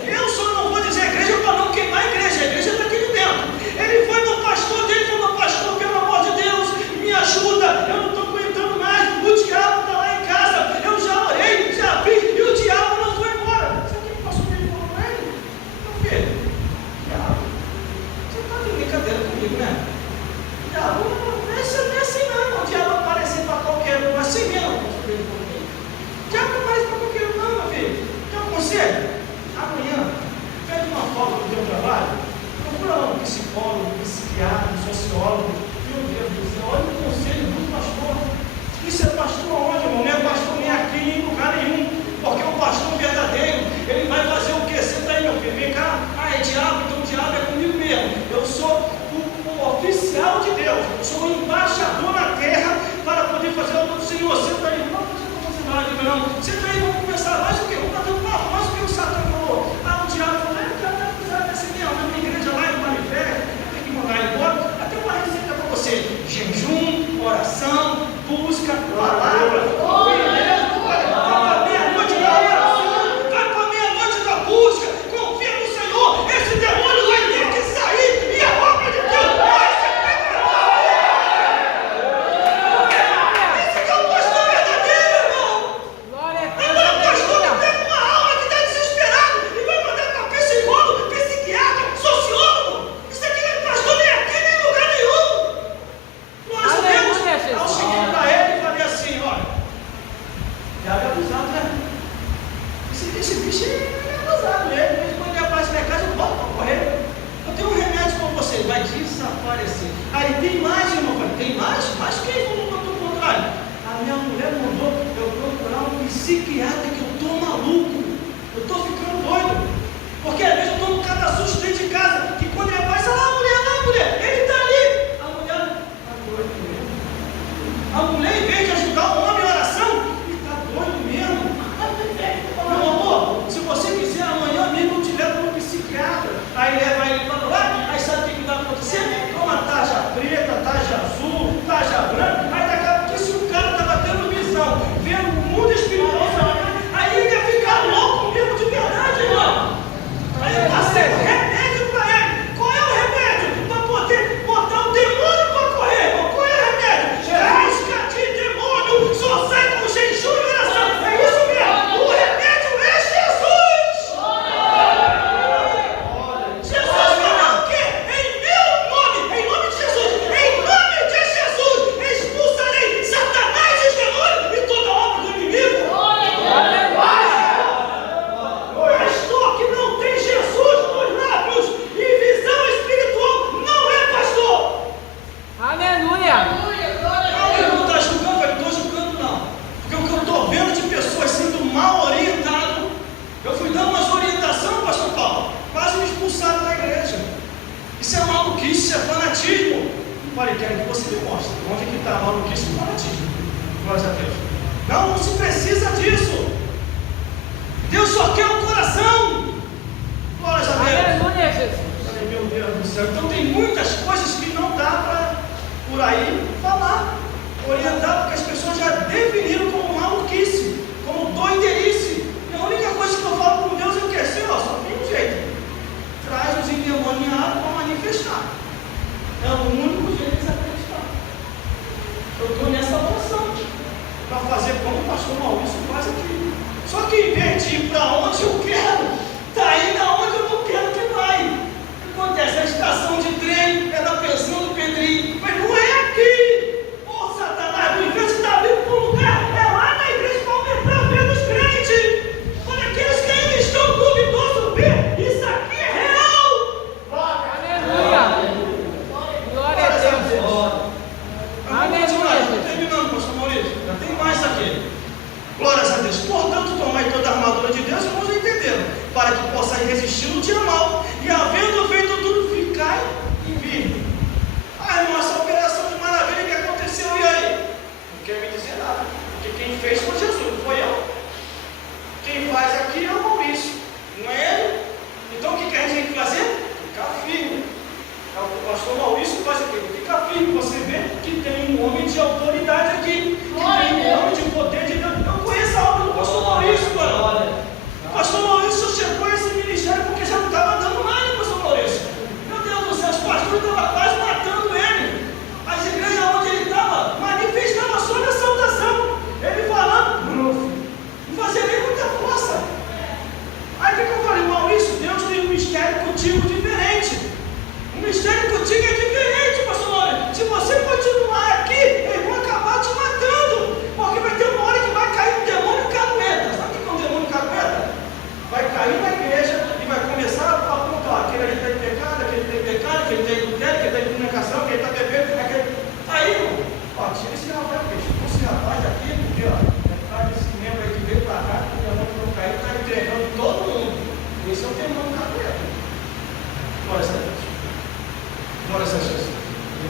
Eu só não vou dizer a igreja para não queimar a igreja. A igreja está aqui dentro. Ele foi no pastor dele e falou: pastor, pelo amor de Deus, me ajuda. Eu não estou aguentando mais. O diabo está lá em casa. Eu já orei, já fiz, e o diabo não foi embora. Sabe o que o pastor dele falou para ele? Meu filho, diabo, você está de brincadeira comigo, né? Diabo, não é assim não. O diabo aparecer para qualquer um, assim mesmo. O diabo não aparece para qualquer um, não, meu filho. Quer um conselho? Amanhã, pede uma folga do teu trabalho, procura um psicólogo, um psiquiatra, um sociólogo. Meu Deus do céu, olha o conselho do pastor. Isso é pastor onde, irmão? Não é pastor nem aqui, nem em lugar nenhum. Porque o pastor verdadeiro, ele vai fazer o quê? Senta aí, meu filho, vem cá. Ah, é diabo, então o diabo é comigo mesmo. Eu sou o oficial de Deus, sou o embaixador na terra para poder fazer a obra do Senhor. Senta aí, não fazer nada, não. Senta aí, vamos conversar mais o quê? Vamos bater um papo, mais o que o Satã falou. Ah, o diabo falou: o diabo vai precisar desse mesmo, na minha igreja lá em Marifé, tem que mandar ele embora. Até uma receita para você: jejum, oração, busca, palavra, vai para meia-noite da oração, vai para meia-noite da busca, confia no Senhor, esse demônio vai ter que sair, e a obra de Deus vai ser feita. Esse que é o pastor verdadeiro, irmão. Agora o pastor que pega uma alma que está desesperado e vai mandar para psicólogo, psiquiatra, sociólogo. Isso aqui não é pastor nem aqui, nem em lugar nenhum. Nós Deus, eu cheguei para ele e falei assim: olha, já é abusado, né? Esse bicho é abusado, né? Mas quando ele aparece na minha casa, eu boto para correr. Eu tenho um remédio para você, vai desaparecer. Aí tem mais, irmão, falei: tem mais? Mas quem falou do contrário? A minha mulher mandou eu procurar um psiquiatra, que eu estou maluco, eu estou ficando doido. Porque às vezes eu estou no cada susto dentro de casa, que quando ele aparece, lá, mulher, ele está ali. A mulher está doida mesmo. A mulher, em vez de ajudar o homem em oração, ele está doido mesmo. Meu amor, se você quiser, amanhã mesmo eu te levo no psiquiatra. Aí leva ele para lá, aí sabe o que vai acontecer? Toma taxa preta, taxa azul, taxa branca. Aí daqui a pouco, se o cara estava tendo visão, vendo o mundo espiritual, aí ele ia ficar louco mesmo de verdade, irmão. Aí eu passei remédio para ele. Qual é o remédio? Para poder botar o demônio para correr, irmão. Qual é o remédio? Casca de demônio, só sai com jejum e oração. É isso mesmo. O remédio é Jesus. Jesus falou o quê? Em meu nome, em nome de Jesus, em nome de Jesus, expulsarei Satanás e os demônios e toda obra do inimigo. Pastor que não tem Jesus nos lábios e visão espiritual não é pastor. Aleluia. Eu não estou julgando, eu não estou julgando não. Porque o que eu estou vendo de pessoas sendo mal orientadas, eu fui dando umas orientações, pastor Paulo, quase me expulsaram da igreja. Isso é maluquice, isso é fanatismo. Falei: quero que você demonstre onde é que está a maluquice e o fanatismo. Glória a Deus. Não se precisa disso. Deus só quer o coração. Glória a Deus. Aleluia, Jesus. Falei: meu Deus do céu. Então tem muitas coisas que não dá para, por aí, falar, orientar, porque as pessoas já definiram como maluquice, como doiderice. E a única coisa que eu falo com Deus é o quê? Senhor, só tem um jeito: traz os endemoniados para manifestar. É o único jeito de se acreditar. Eu estou nessa oração para fazer como o pastor Maurício faz aqui. Só que em vez de ir para onde eu quero, está indo aonde eu não quero que vai. O que acontece? A estação de trem é na pensão do Pedrinho, mas não é aqui. Ô Satanás, ao invés de estar vindo para um lugar, é lá na igreja para aumentar a fé dos crentes. Para aqueles que ainda estão duvidosos, ver, isso aqui é real. Aleluia. errado. Porque quem fez foi Jesus, não foi eu. Quem faz aqui é o Maurício, não é ele. Então o que a gente tem que fazer? Ficar firme. O pastor Maurício faz o quê? Fica firme. Você vê que tem um homem de autoridade aqui, que tem um homem de poder de Deus. Eu conheço a obra do pastor Maurício, mano. O pastor Maurício chegou a esse ministério porque já não estava dando nada, pastor Maurício. Meu Deus do céu, os pastores estavam quase matando ele. As igrejas onde ele estava manifestavam sobre a saudação. Ele falando, não fazia nem muita força. Aí o que eu falei, Maurício, Deus tem um mistério contigo diferente. O mistério contigo é diferente, pastor Maurício. Se você continuar aqui, eles vão acabar te matando. Porque vai ter uma hora que vai cair um demônio cagueta. Sabe o que é um demônio cagueta? Vai cair na igreja e vai começar a apontar. Aquele ali está em pecado, aquele está em pecado, aquele está em adultério, aquele está em comunicação, aquele está bebendo, aquele... Aí, irmão, ó, tira esse rapaz, bicho. Esse rapaz aqui, porque, ó, esse membro aí que veio para cá, que o demônio não caiu, está entregando todo mundo. Esse é o demônio cagueta. Glória a Deus. Glória a Deus.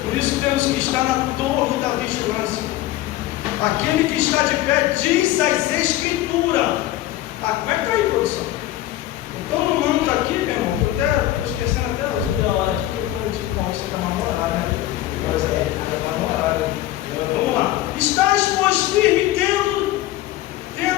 Por isso temos que estar na torre da vigilância. Aquele que está de pé diz as Escrituras. Aguenta aí, produção. Então não manda aqui, meu irmão. Eu estou esquecendo até hoje da hora aqui, porque eu digo, não, você está mal-humorado, né? Glória a Deus. Está mal-humorado. Vamos lá. Estás, pois, firme, tendo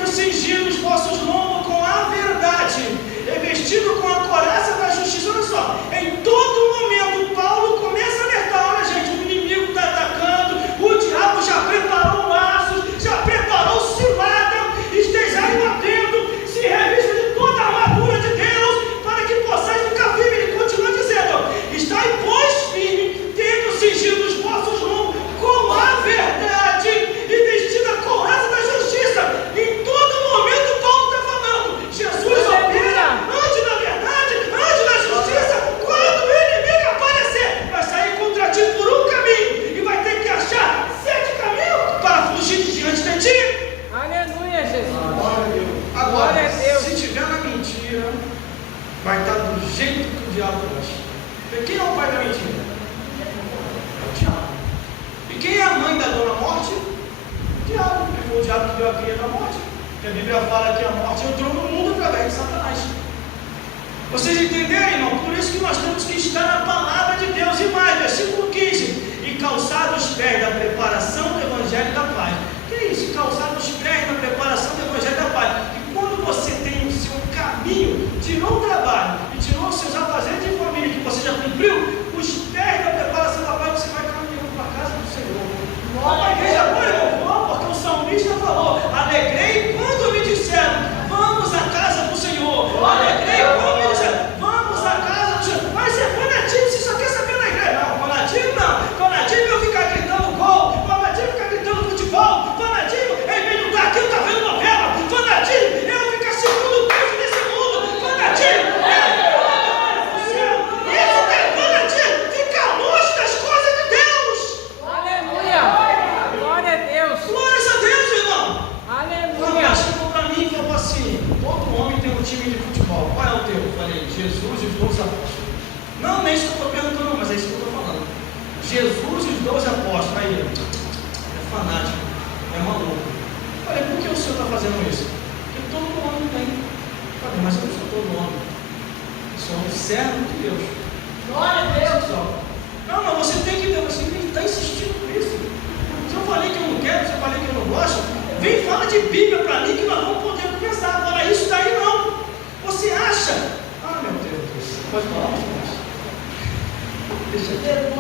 cingido os vossos lombos com a verdade, revestido com a couraça da justiça. Olha só, em todo momento, Paulo começa a alertar: olha, gente, o inimigo está atacando, o diabo já preparou laços, já preparou cilada, estejais atentos, se revista de toda a armadura de Deus, para que possais ficar firme. Ele continua dizendo: estai, pois, firme, tendo cingido os vossos lombos com a verdade e vestido a couraça da justiça. Em todo momento, Paulo está falando: Jesus opera antes da verdade, antes da justiça. Quando o inimigo aparecer, vai sair contra ti por um caminho e vai ter que achar 7 caminhos para fugir de diante de ti. Aleluia, Jesus. Agora, Glória a Deus. se tiver na mentira, vai estar do jeito que o diabo gosta. Quem é o pai da mentira? É o diabo. E quem é a mãe da dona morte? O diabo. Porque foi o diabo que deu a cria da morte. Porque a Bíblia fala que a morte entrou no mundo através de Satanás. Vocês entenderam, irmão? Por isso que nós temos que estar na palavra de Deus. E mais, versículo 15: e calçar os pés da preparação do Evangelho da paz. Que é isso? Calçar os pés da preparação do Evangelho da paz. E quando você tem o seu caminho, tirou o trabalho e tirou os seus afazeres de família que você já cumpriu, os pés da preparação da paz, você vai caminhando para a casa do Senhor. A igreja boa, irmão, porque o salmista falou: alegrei quando me disseram, vamos à casa do Senhor. Alegrei quando me disseram, vamos à casa do Senhor. Mas você foi nativo, você só quer saber da igreja. Não, com nativo não. Com nativo eu ficar gritando gol, com nativo ficar gritando futebol, com nativo, em vez de estar aqui, eu estar vendo novela, com nativo eu ficar segundo o peso desse mundo, com nativo isso que é com nativo, ficar longe das coisas de Deus. Aleluia. Glória a Deus. Glórias a Deus, irmão. Aleluia. Chegou para mim e falou assim: todo homem tem um time de futebol. Qual é o teu? Eu falei: Jesus e os 12 apóstolos. Não, nem isso que eu estou perguntando, mas é isso que eu estou falando. Jesus e os 12 apóstolos. Aí, é fanático, é maluco. Eu falei: por que o senhor está fazendo isso? Porque todo homem tem. Eu falei: mas eu não sou todo homem. Eu sou um servo de Deus. Glória a Deus. Não, mas você tem que ter, você tem que estar insistindo por isso. Se eu falei que eu não quero, se eu falei que eu não gosto, vem e fala de Bíblia para mim que nós vamos poder conversar. Agora isso daí não. Você acha? Ah, meu Deus. Pode falar, mas... Deixa eu...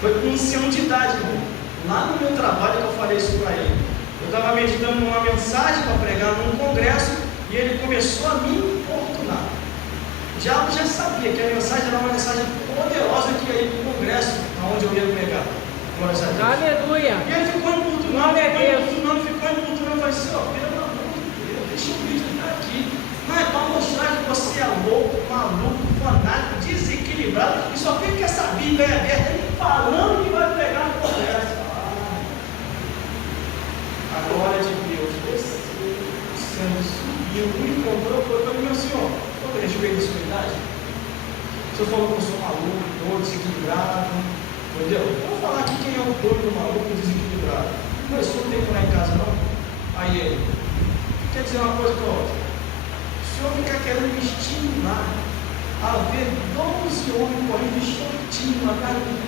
Foi com 11 anos de idade, irmão. Lá no meu trabalho que eu falei isso para ele. Eu estava meditando numa mensagem para pregar num congresso e ele começou a me importunar. O diabo já sabia que a mensagem era uma mensagem poderosa que ia ir para o congresso onde eu ia pregar. Glória a Deus. Aleluia. E ele ficou importunando, ficou importunando. Eu falei: Senhor, pelo amor de Deus, deixa o vídeo estar aqui. Não é para mostrar que você é louco, maluco, fanático, desequilibrado, e só fica com essa Bíblia aberta aí falando que vai pregar no congresso. A glória de Deus desceu, sendo subiu, me encontrou, foi para mim: Senhor, todo respeito à sua idade, o senhor falou que eu sou maluco, doido, desequilibrado. Entendeu? Vamos falar aqui quem é o doido, maluco, desequilibrado. Mas o senhor não tem que morar em casa, não? Aí ele, quer dizer uma coisa com a outra. O senhor fica querendo me estimular a ver 12 homens correndo shortinho atrás de um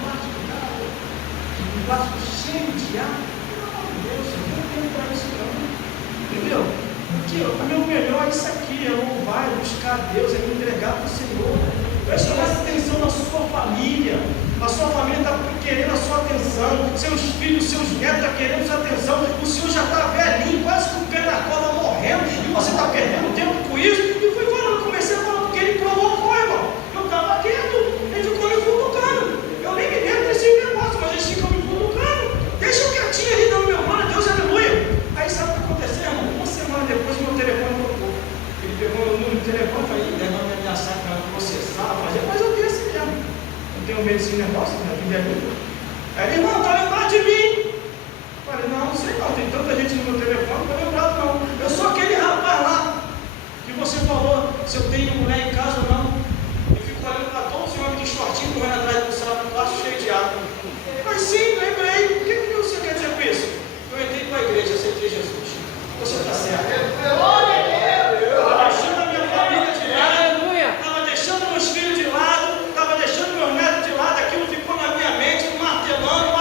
vaso cheio de água. Pelo amor de Deus, eu não tenho para isso não. Entendeu? Porque o meu melhor é isso aqui, é louvar, é buscar Deus, é me entregar para o Senhor. Preste mais atenção na sua família. A sua família está querendo a sua atenção, seus filhos, seus netos estão querendo a sua atenção. O senhor já está velhinho, quase com o pé na corda, morrendo, e você está perdendo tempo com isso. E fui falando, comecei a falar, porque ele provocou, irmão. Eu estava quieto, ele ficou me futucando. Eu nem me lembro desse negócio, mas eles ficam me futucando. Deixa eu quietinho ali, não, meu mano, Deus aleluia. Aí sabe o que aconteceu, irmão? Uma semana depois, meu telefone tocou. Ele pegou meu número de telefone e falou, negócio me ameaçar para processar, mas eu tenho esse mesmo. Eu tenho medo desse negócio, minha vida é minha. Aí ele, irmão, está lembrado de mim? Eu falei, não sei não, tem tanta gente no meu telefone, não estou lembrado não. Eu sou aquele rapaz lá, que você falou, se eu tenho mulher em casa ou não. Eu fico olhando para todos os homens de shortinho correndo atrás do salão, plástico cheio de água. Mas sim, lembrei. O que você quer dizer com isso? Eu entrei para a igreja, aceitei Jesus. Você está certo. Estava deixando a minha família de lado, estava deixando meus filhos de lado, estava deixando meus netos de lado, aquilo ficou na minha mente, martelando,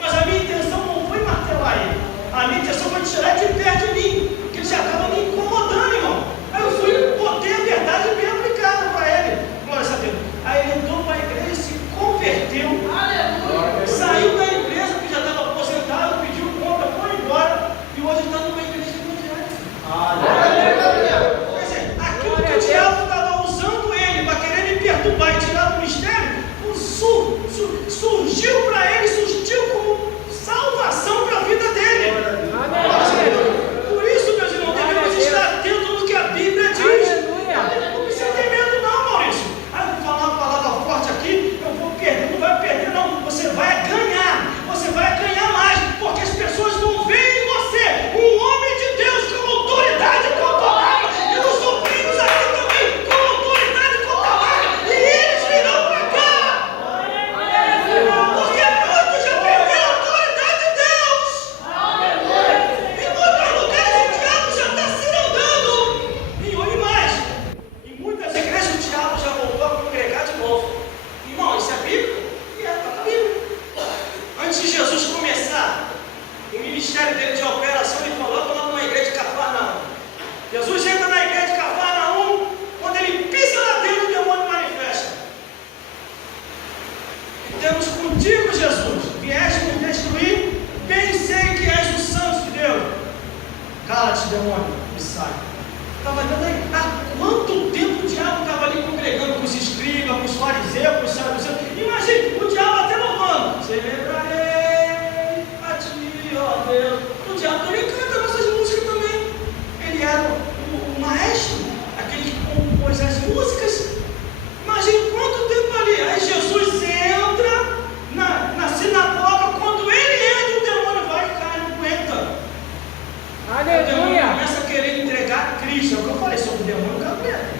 mas a minha intenção não foi martelar ele. A minha intenção foi tirar ele de perto de mim, porque ele já estava me incomodando, irmão. Aí eu fui, botei a verdade bem aplicada para ele. Glória a Deus. Aí ele entrou para a igreja, se converteu, saiu da empresa, que já estava aposentado, pediu conta, foi embora, e hoje está numa igreja evangélica. Quer dizer, aquilo que o diabo estava usando ele para querer me perturbar e tirar do mistério, surgiu para ele, surgiu como salvação para a vida dele. Por isso, meus irmãos, devemos estar atentos no que a Bíblia diz. Não precisa ter medo não, Maurício. Ah, eu vou falar uma palavra forte aqui, eu vou perder, não vai perder não, você vai ganhar mais, porque as pessoas vão ver em você um homem de Deus com autoridade controlada, e os sobrinhos aqui também com autoridade controlada, e eles virão para cá, porque muitos já perderam a autoridade de Deus. Em muitos lugares o diabo já está se andando, e mais, em muitas igrejas o diabo já voltou a congregar de novo. Irmão, isso é bíblico? E está na Bíblia. Antes de Jesus começar o ministério dele de operação, ele falou, vamos lá numa igreja de Cafarnaum. Jesus entra na igreja de Cafarnaum, quando ele pisa lá dentro, o demônio manifesta. E temos contigo, Jesus, vieste nos destruir, bem sei que és o Santo de Deus. Cala-te, demônio, e sai. Estava dando aí, há quanto tempo o diabo estava ali congregando com os escribas, com os fariseus, com os saduceus? Imagina, o diabo até louvando. Celebrarei a ti, ó Deus. O diabo também canta nossas músicas também. Ele era o maestro, aquele que compôs as músicas. Imagina quanto tempo ali. Aí Jesus entra na sinagoga, quando ele entra, o demônio vai e cai, não aguenta. Aleluia. O demônio começa a querer entregar Cristo. É o que eu falei sobre o demônio cabreta.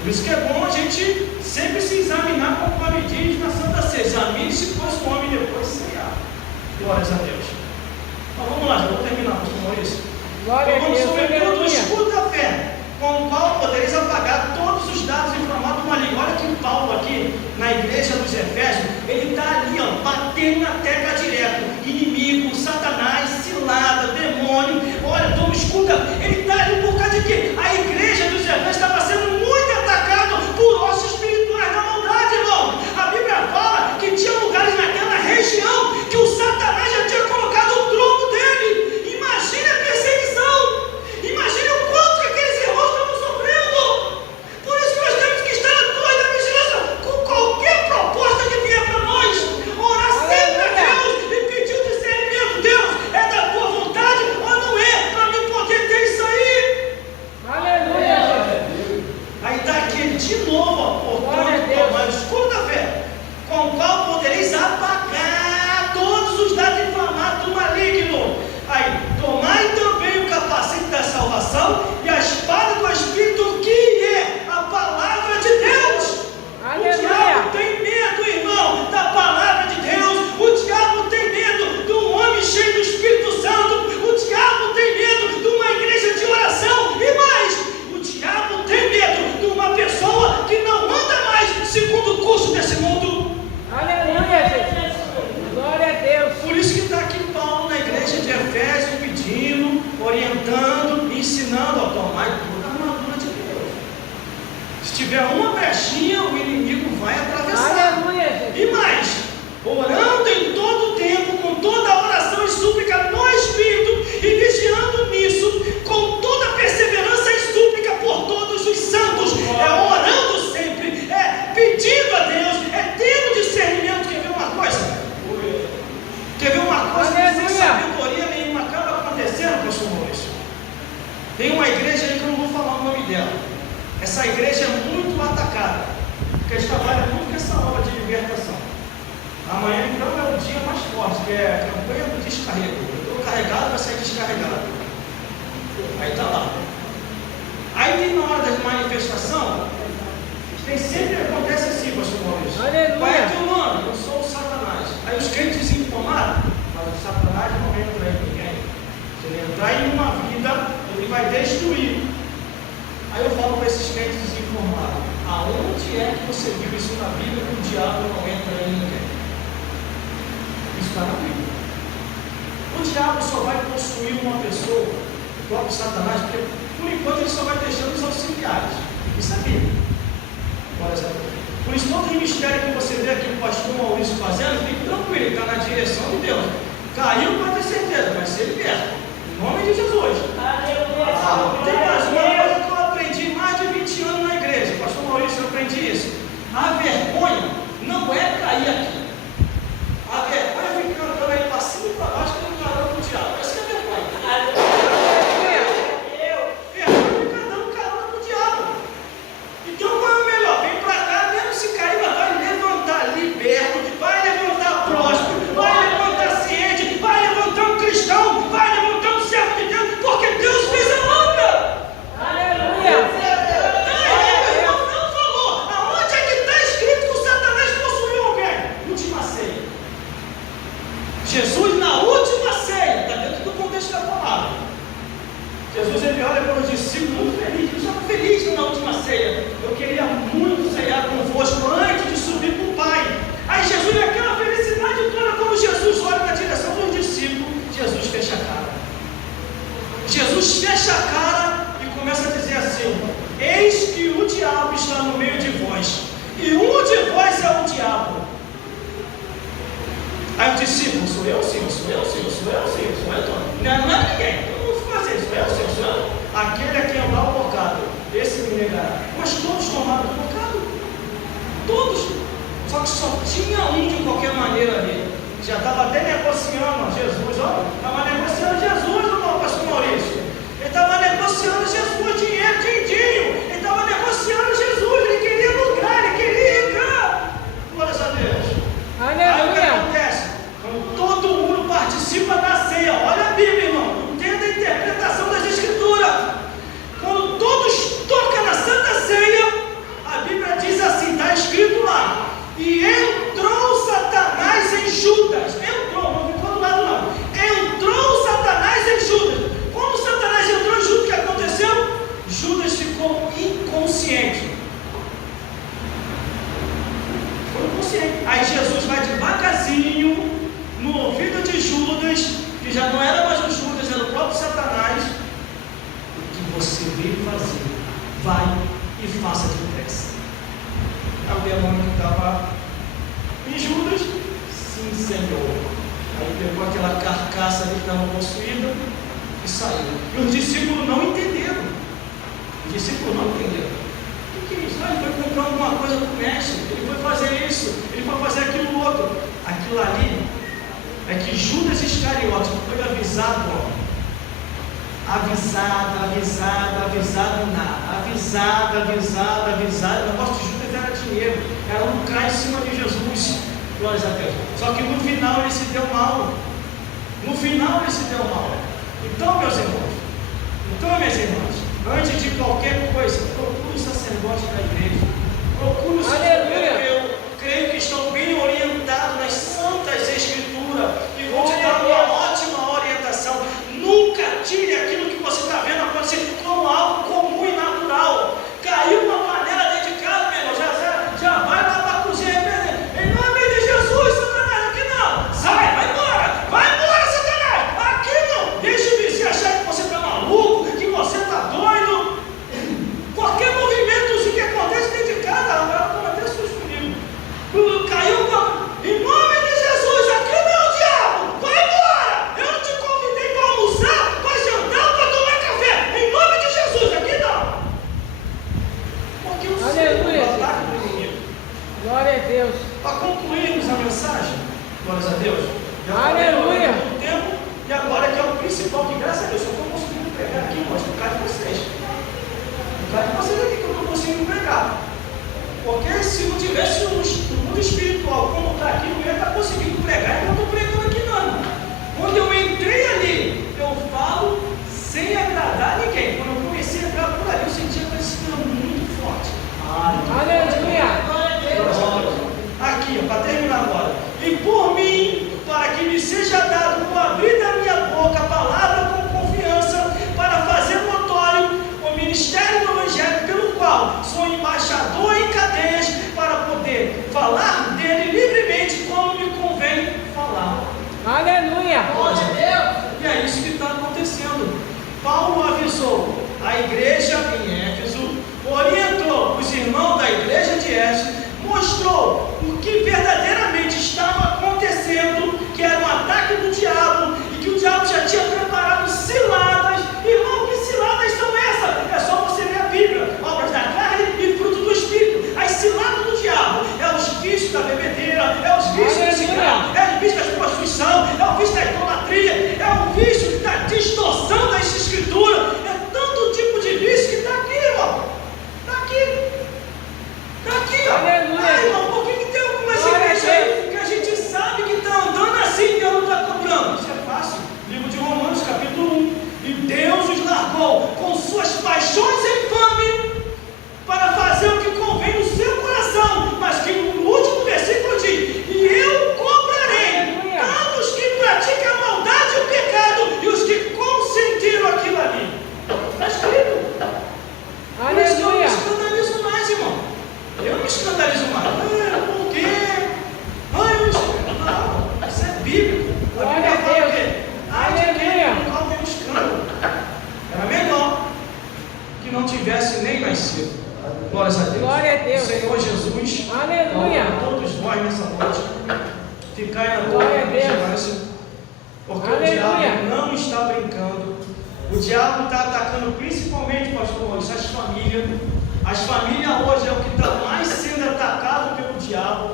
Por isso que é bom a gente sempre se examinar, conforme diz na Santa Ceia. Examine-se, pois o homem depois ceiar. Glórias a Deus. Então vamos lá, já vou terminar, pastor Maurício. Glória a Então vamos Deus. sobretudo o escudo da fé, com o qual podereis apagar todos os dados inflamados do maligno. Olha que Paulo aqui, na igreja dos Efésios, ele está ali, ó, batendo na tecla direto. Inimigo, Satanás, cilada, demônio. Olha, toma escuta. Ele está ali por causa de quê? A igreja dos Efésios estava sendo muito atacada por ossos espirituais da maldade, irmão. A Bíblia fala que tinha lugares naquela região que o Satanás já tinha colocado o trono dele. Imagina a perseguição. Imagina orientando, ensinando a tomar toda a armadura de Deus. Se tiver uma brechinha, o inimigo vai atravessar. Aleluia, E mais, orando em todo o tempo, com toda a oração e súplica no Espírito, e vigiando nisso, com toda perseverança e súplica por todos os santos. É orando sempre, é pedindo a Deus, é tendo discernimento. Quer ver uma coisa? Quer ver uma coisa que sem sabedoria nenhuma acaba acontecendo, pastor Maurício? Tem uma igreja aí que eu não vou falar o nome dela. Essa igreja é muito atacada, porque eles trabalham muito com essa obra de libertação. Amanhã então é o dia mais forte, que é a campanha do descarrego. Eu estou carregado, vai sair descarregado. Aí está lá. Aí tem na hora da manifestação, sempre acontece assim, pastor Maurício. Aleluia. Qual é teu nome? Eu sou o Satanás. Aí os crentes informaram, mas o Satanás não entra em ninguém. Se ele entrar em uma vida, ele vai destruir. Aí eu falo para esses crentes informados: aonde é que você viu isso na Bíblia, que o diabo não entra em ninguém? Isso está na Bíblia. O diabo só vai possuir uma pessoa, o próprio Satanás, porque por enquanto ele só vai deixando os auxiliares. Isso é Bíblia. Por exemplo. Por isso, todo ministério que você vê aqui o pastor Maurício fazendo, fique tranquilo, ele está na direção de Deus. Caiu, pode ter certeza, vai ser liberto. Em nome de Jesus. Tem mais uma coisa que eu aprendi mais de 20 anos na igreja. Pastor Maurício, eu aprendi isso. A vergonha não é cair aqui. A vergonha é ficar andando aí para cima e para baixo como um carão com o diabo. Essa é a vergonha. Vergonha é ficar dando carão com o diabo. Então qual é o melhor? Vem para cá, mesmo se cair, mas vai levantar liberto, vai levantar próspero, vai levantar ciente, vai levantar um cristão, vai levantar um servo de Deus, porque Deus fez a obra. Aleluia. Não falou. Aonde é que está escrito que o Satanás possuiu alguém? Última ceia. Jesus na última ceia, está dentro do contexto da palavra. Jesus ele olha para os discípulos muito feliz. Eu estava feliz na última ceia. Eu queria muito ceiar convosco antes de subir para o Pai. Aí Jesus, naquela felicidade toda, quando Jesus olha na direção dos discípulos, Jesus fecha a cara. Jesus fecha a cara e começa a dizer assim: eis que o diabo está no meio de vós, e um de vós é o diabo. Aí o discípulo: sou eu, sim, sou eu, sim, sou eu, sim, sou eu. Não é ninguém, eu não vou fazer, sou eu, sim, sou eu. Aquele a quem eu dar o bocado, esse me negará. Mas todos tomaram o bocado, todos. Só que só tinha um de qualquer maneira ali. Já estava até negociando Jesus, ó. Estava negociando Jesus, irmão, pastor Maurício. Ele estava negociando Jesus, dinheiro, din-dinho. Ele estava negociando Jesus, ele queria lucrar, ele queria ricar. Glórias a Deus. Aí o que acontece? Quando todo mundo participa da ceia, olha a Bíblia, irmão, entenda a interpretação das Escrituras. Quando todos tocam na Santa Ceia, a Bíblia diz assim, está escrito lá: e entrou Satanás em Judas. Entrou, não ficou do lado não. Entrou Satanás em Judas. Quando Satanás entrou em Judas, o que aconteceu? Judas ficou inconsciente. Foi inconsciente. Aí Jesus vai devagarzinho no ouvido de Judas, que já não era mais o Judas, era o próprio Satanás. O que você veio fazer, vai e faça depressa. Aí o demônio que estava em Judas: sim, Senhor. Aí pegou aquela carcaça ali que estava possuída e saiu. E os discípulos não entenderam. Os discípulos não entenderam. O que é isso? Ele foi comprar alguma coisa para o mestre, ele foi fazer isso, ele foi fazer aquilo outro. Aquilo ali é que Judas Iscariote foi avisado, ó. Avisado nada. O negócio de Judas era dinheiro, era lucrar em cima de Jesus. Glórias a Deus. Só que no final ele se deu mal. Então, meus irmãos, minhas irmãs, antes de qualquer coisa, procure o sacerdote da igreja. Procure o sacerdote. Eu creio que estão bem orientados nas santas escrituras e vão te dar uma ótima orientação. Nunca tire aquilo que você está vendo acontecer como algo comum e natural. Caiu uma panela dentro de casa, meu irmão, já vai lá para a cozinha. Em nome de Jesus, Satanás, aqui não. Sai, vai embora, Satanás. Aqui não. Deixa o vizinho achar que você está principal, que graças a Deus eu estou conseguindo pregar aqui, irmãos, por causa de vocês. Por causa de vocês aqui que eu estou conseguindo pregar. Porque se não tivesse o mundo espiritual como está aqui, não ia estar conseguindo pregar, então eu estou pregando aqui não. Quando eu entrei ali, eu falo sem agradar ninguém. Quando eu comecei a entrar por ali, eu sentia que estava muito forte. Aleluia. Aqui, para terminar agora. E por mim, para que me seja dado o abrir da minha boca a palavra com confiança, para fazer notório o ministério do Evangelho, pelo qual sou embaixador em cadeias, para poder falar dele livremente como me convém falar. Aleluia. E é isso que está acontecendo. Paulo avisou a igreja em Éfeso, orientou os irmãos da igreja de Éfeso, mostrou o que verdadeiramente estava acontecendo, que era um ataque do diabo, e que o diabo já tinha preparado ciladas. Irmão, que ciladas são essas? É só você ler a Bíblia, obras da carne e fruto do Espírito. As ciladas do diabo é os vícios da bebedeira, é os vícios do cigarro, é os vícios da prostituição, é o vício da idolatria, é o vício da distorção das escrituras. É tanto tipo de vício que está aqui, irmão. Está aqui. Está aqui, ó. Aleluia. Ah, irmão, por que tem algumas igrejas aí que a gente sabe que está andando assim e Deus não está cobrando? Isso é fácil. Livro de Romanos, capítulo 1. E Deus os largou com suas paixões infames para fazer o que convém no seu coração. Mas que no último versículo diz: e eu cobrarei tanto os que praticam a maldade e o pecado e os que consentiram aquilo ali. Está escrito. Por isso que eu não me escandalizo mais, irmão. Eu não me escandalizo mais. Por quê? Não, isso é bíblico. A Bíblia fala o quê? Ai de quem não causa um escândalo. Era melhor que não tivesse nem nascido. Glória a Deus. Glória a Deus. Senhor Jesus. Aleluia. Todos nós nessa noite. Ficai na tua Glória a Deus. vigilância. Porque Aleluia. o diabo não está brincando. O diabo está atacando principalmente, pastor Maurício, as famílias. As famílias hoje é o que está mais sendo atacado pelo diabo.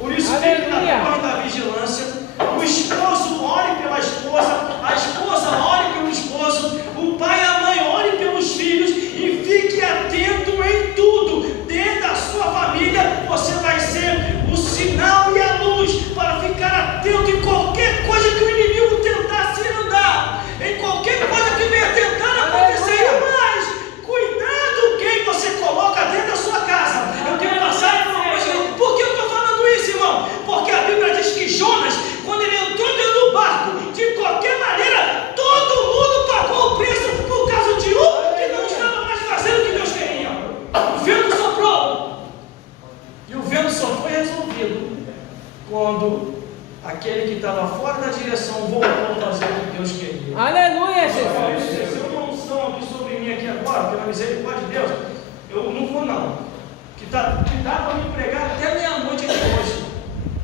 Por isso fique na torre da vigilância. O esposo ore pela esposa, a esposa ore pelo esposo, o pai e a mãe ore pelos filhos e fique atento em tudo. Dentro da sua família você vai ser o sinal e a luz para ficar atento em qualquer coisa que o inimigo tentar se andar, em qualquer coisa que venha tentando acontecer. Mas cuidado quem você coloca dentro da sua casa. Eu tenho passado por uma coisa. Por que eu estou falando isso, irmão? Porque a Bíblia diz que Jonas, quando ele entrou dentro do barco, de qualquer maneira, todo mundo pagou o preço por causa de um que não estava mais fazendo o que Deus queria. O vento soprou. E o vento só foi resolvido quando aquele que estava fora da direção voltou a fazer o que Deus queria. Aleluia, Jesus. Desceu uma unção aqui sobre mim aqui agora, pela misericórdia de Deus. Eu não vou não. Que dá para me pregar até meia-noite aqui hoje.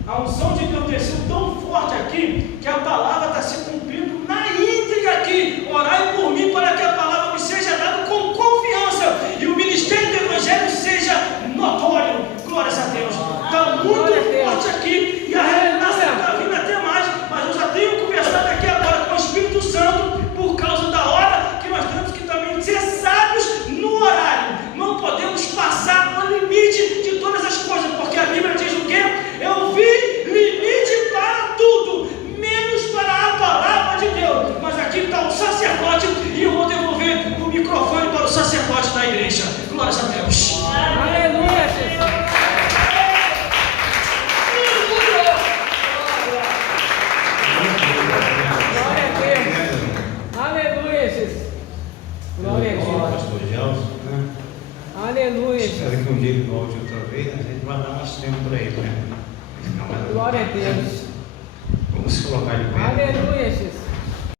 A unção de Deus desceu tão forte aqui que a palavra está se cumprindo na íntegra aqui. Orai por mim para que a palavra me seja dada com confiança e o ministério do Evangelho seja notório. Glórias a Deus. Está muito forte aqui e a revelação está vindo até mais, mas eu já tenho conversado aqui agora com o Espírito Santo por causa da hora que nós temos que também ser sábios no horário. Não podemos passar o limite de todas as coisas, porque a Bíblia diz o quê? Eu vi limite para tudo, menos para a palavra de Deus. Mas aqui está o sacerdote e eu vou devolver o microfone para o sacerdote da igreja. Glórias a Deus. Aleluia, Jesus. Glória a Deus. Aleluia, Jesus. Glória a Deus. Pastor Gelson, né? Aleluia, Espero Jesus. que um dia ele volte outra vez, a gente vai dar mais tempo para ele, né? Glória a Deus. Vamos colocar ele bem. Aleluia, Jesus.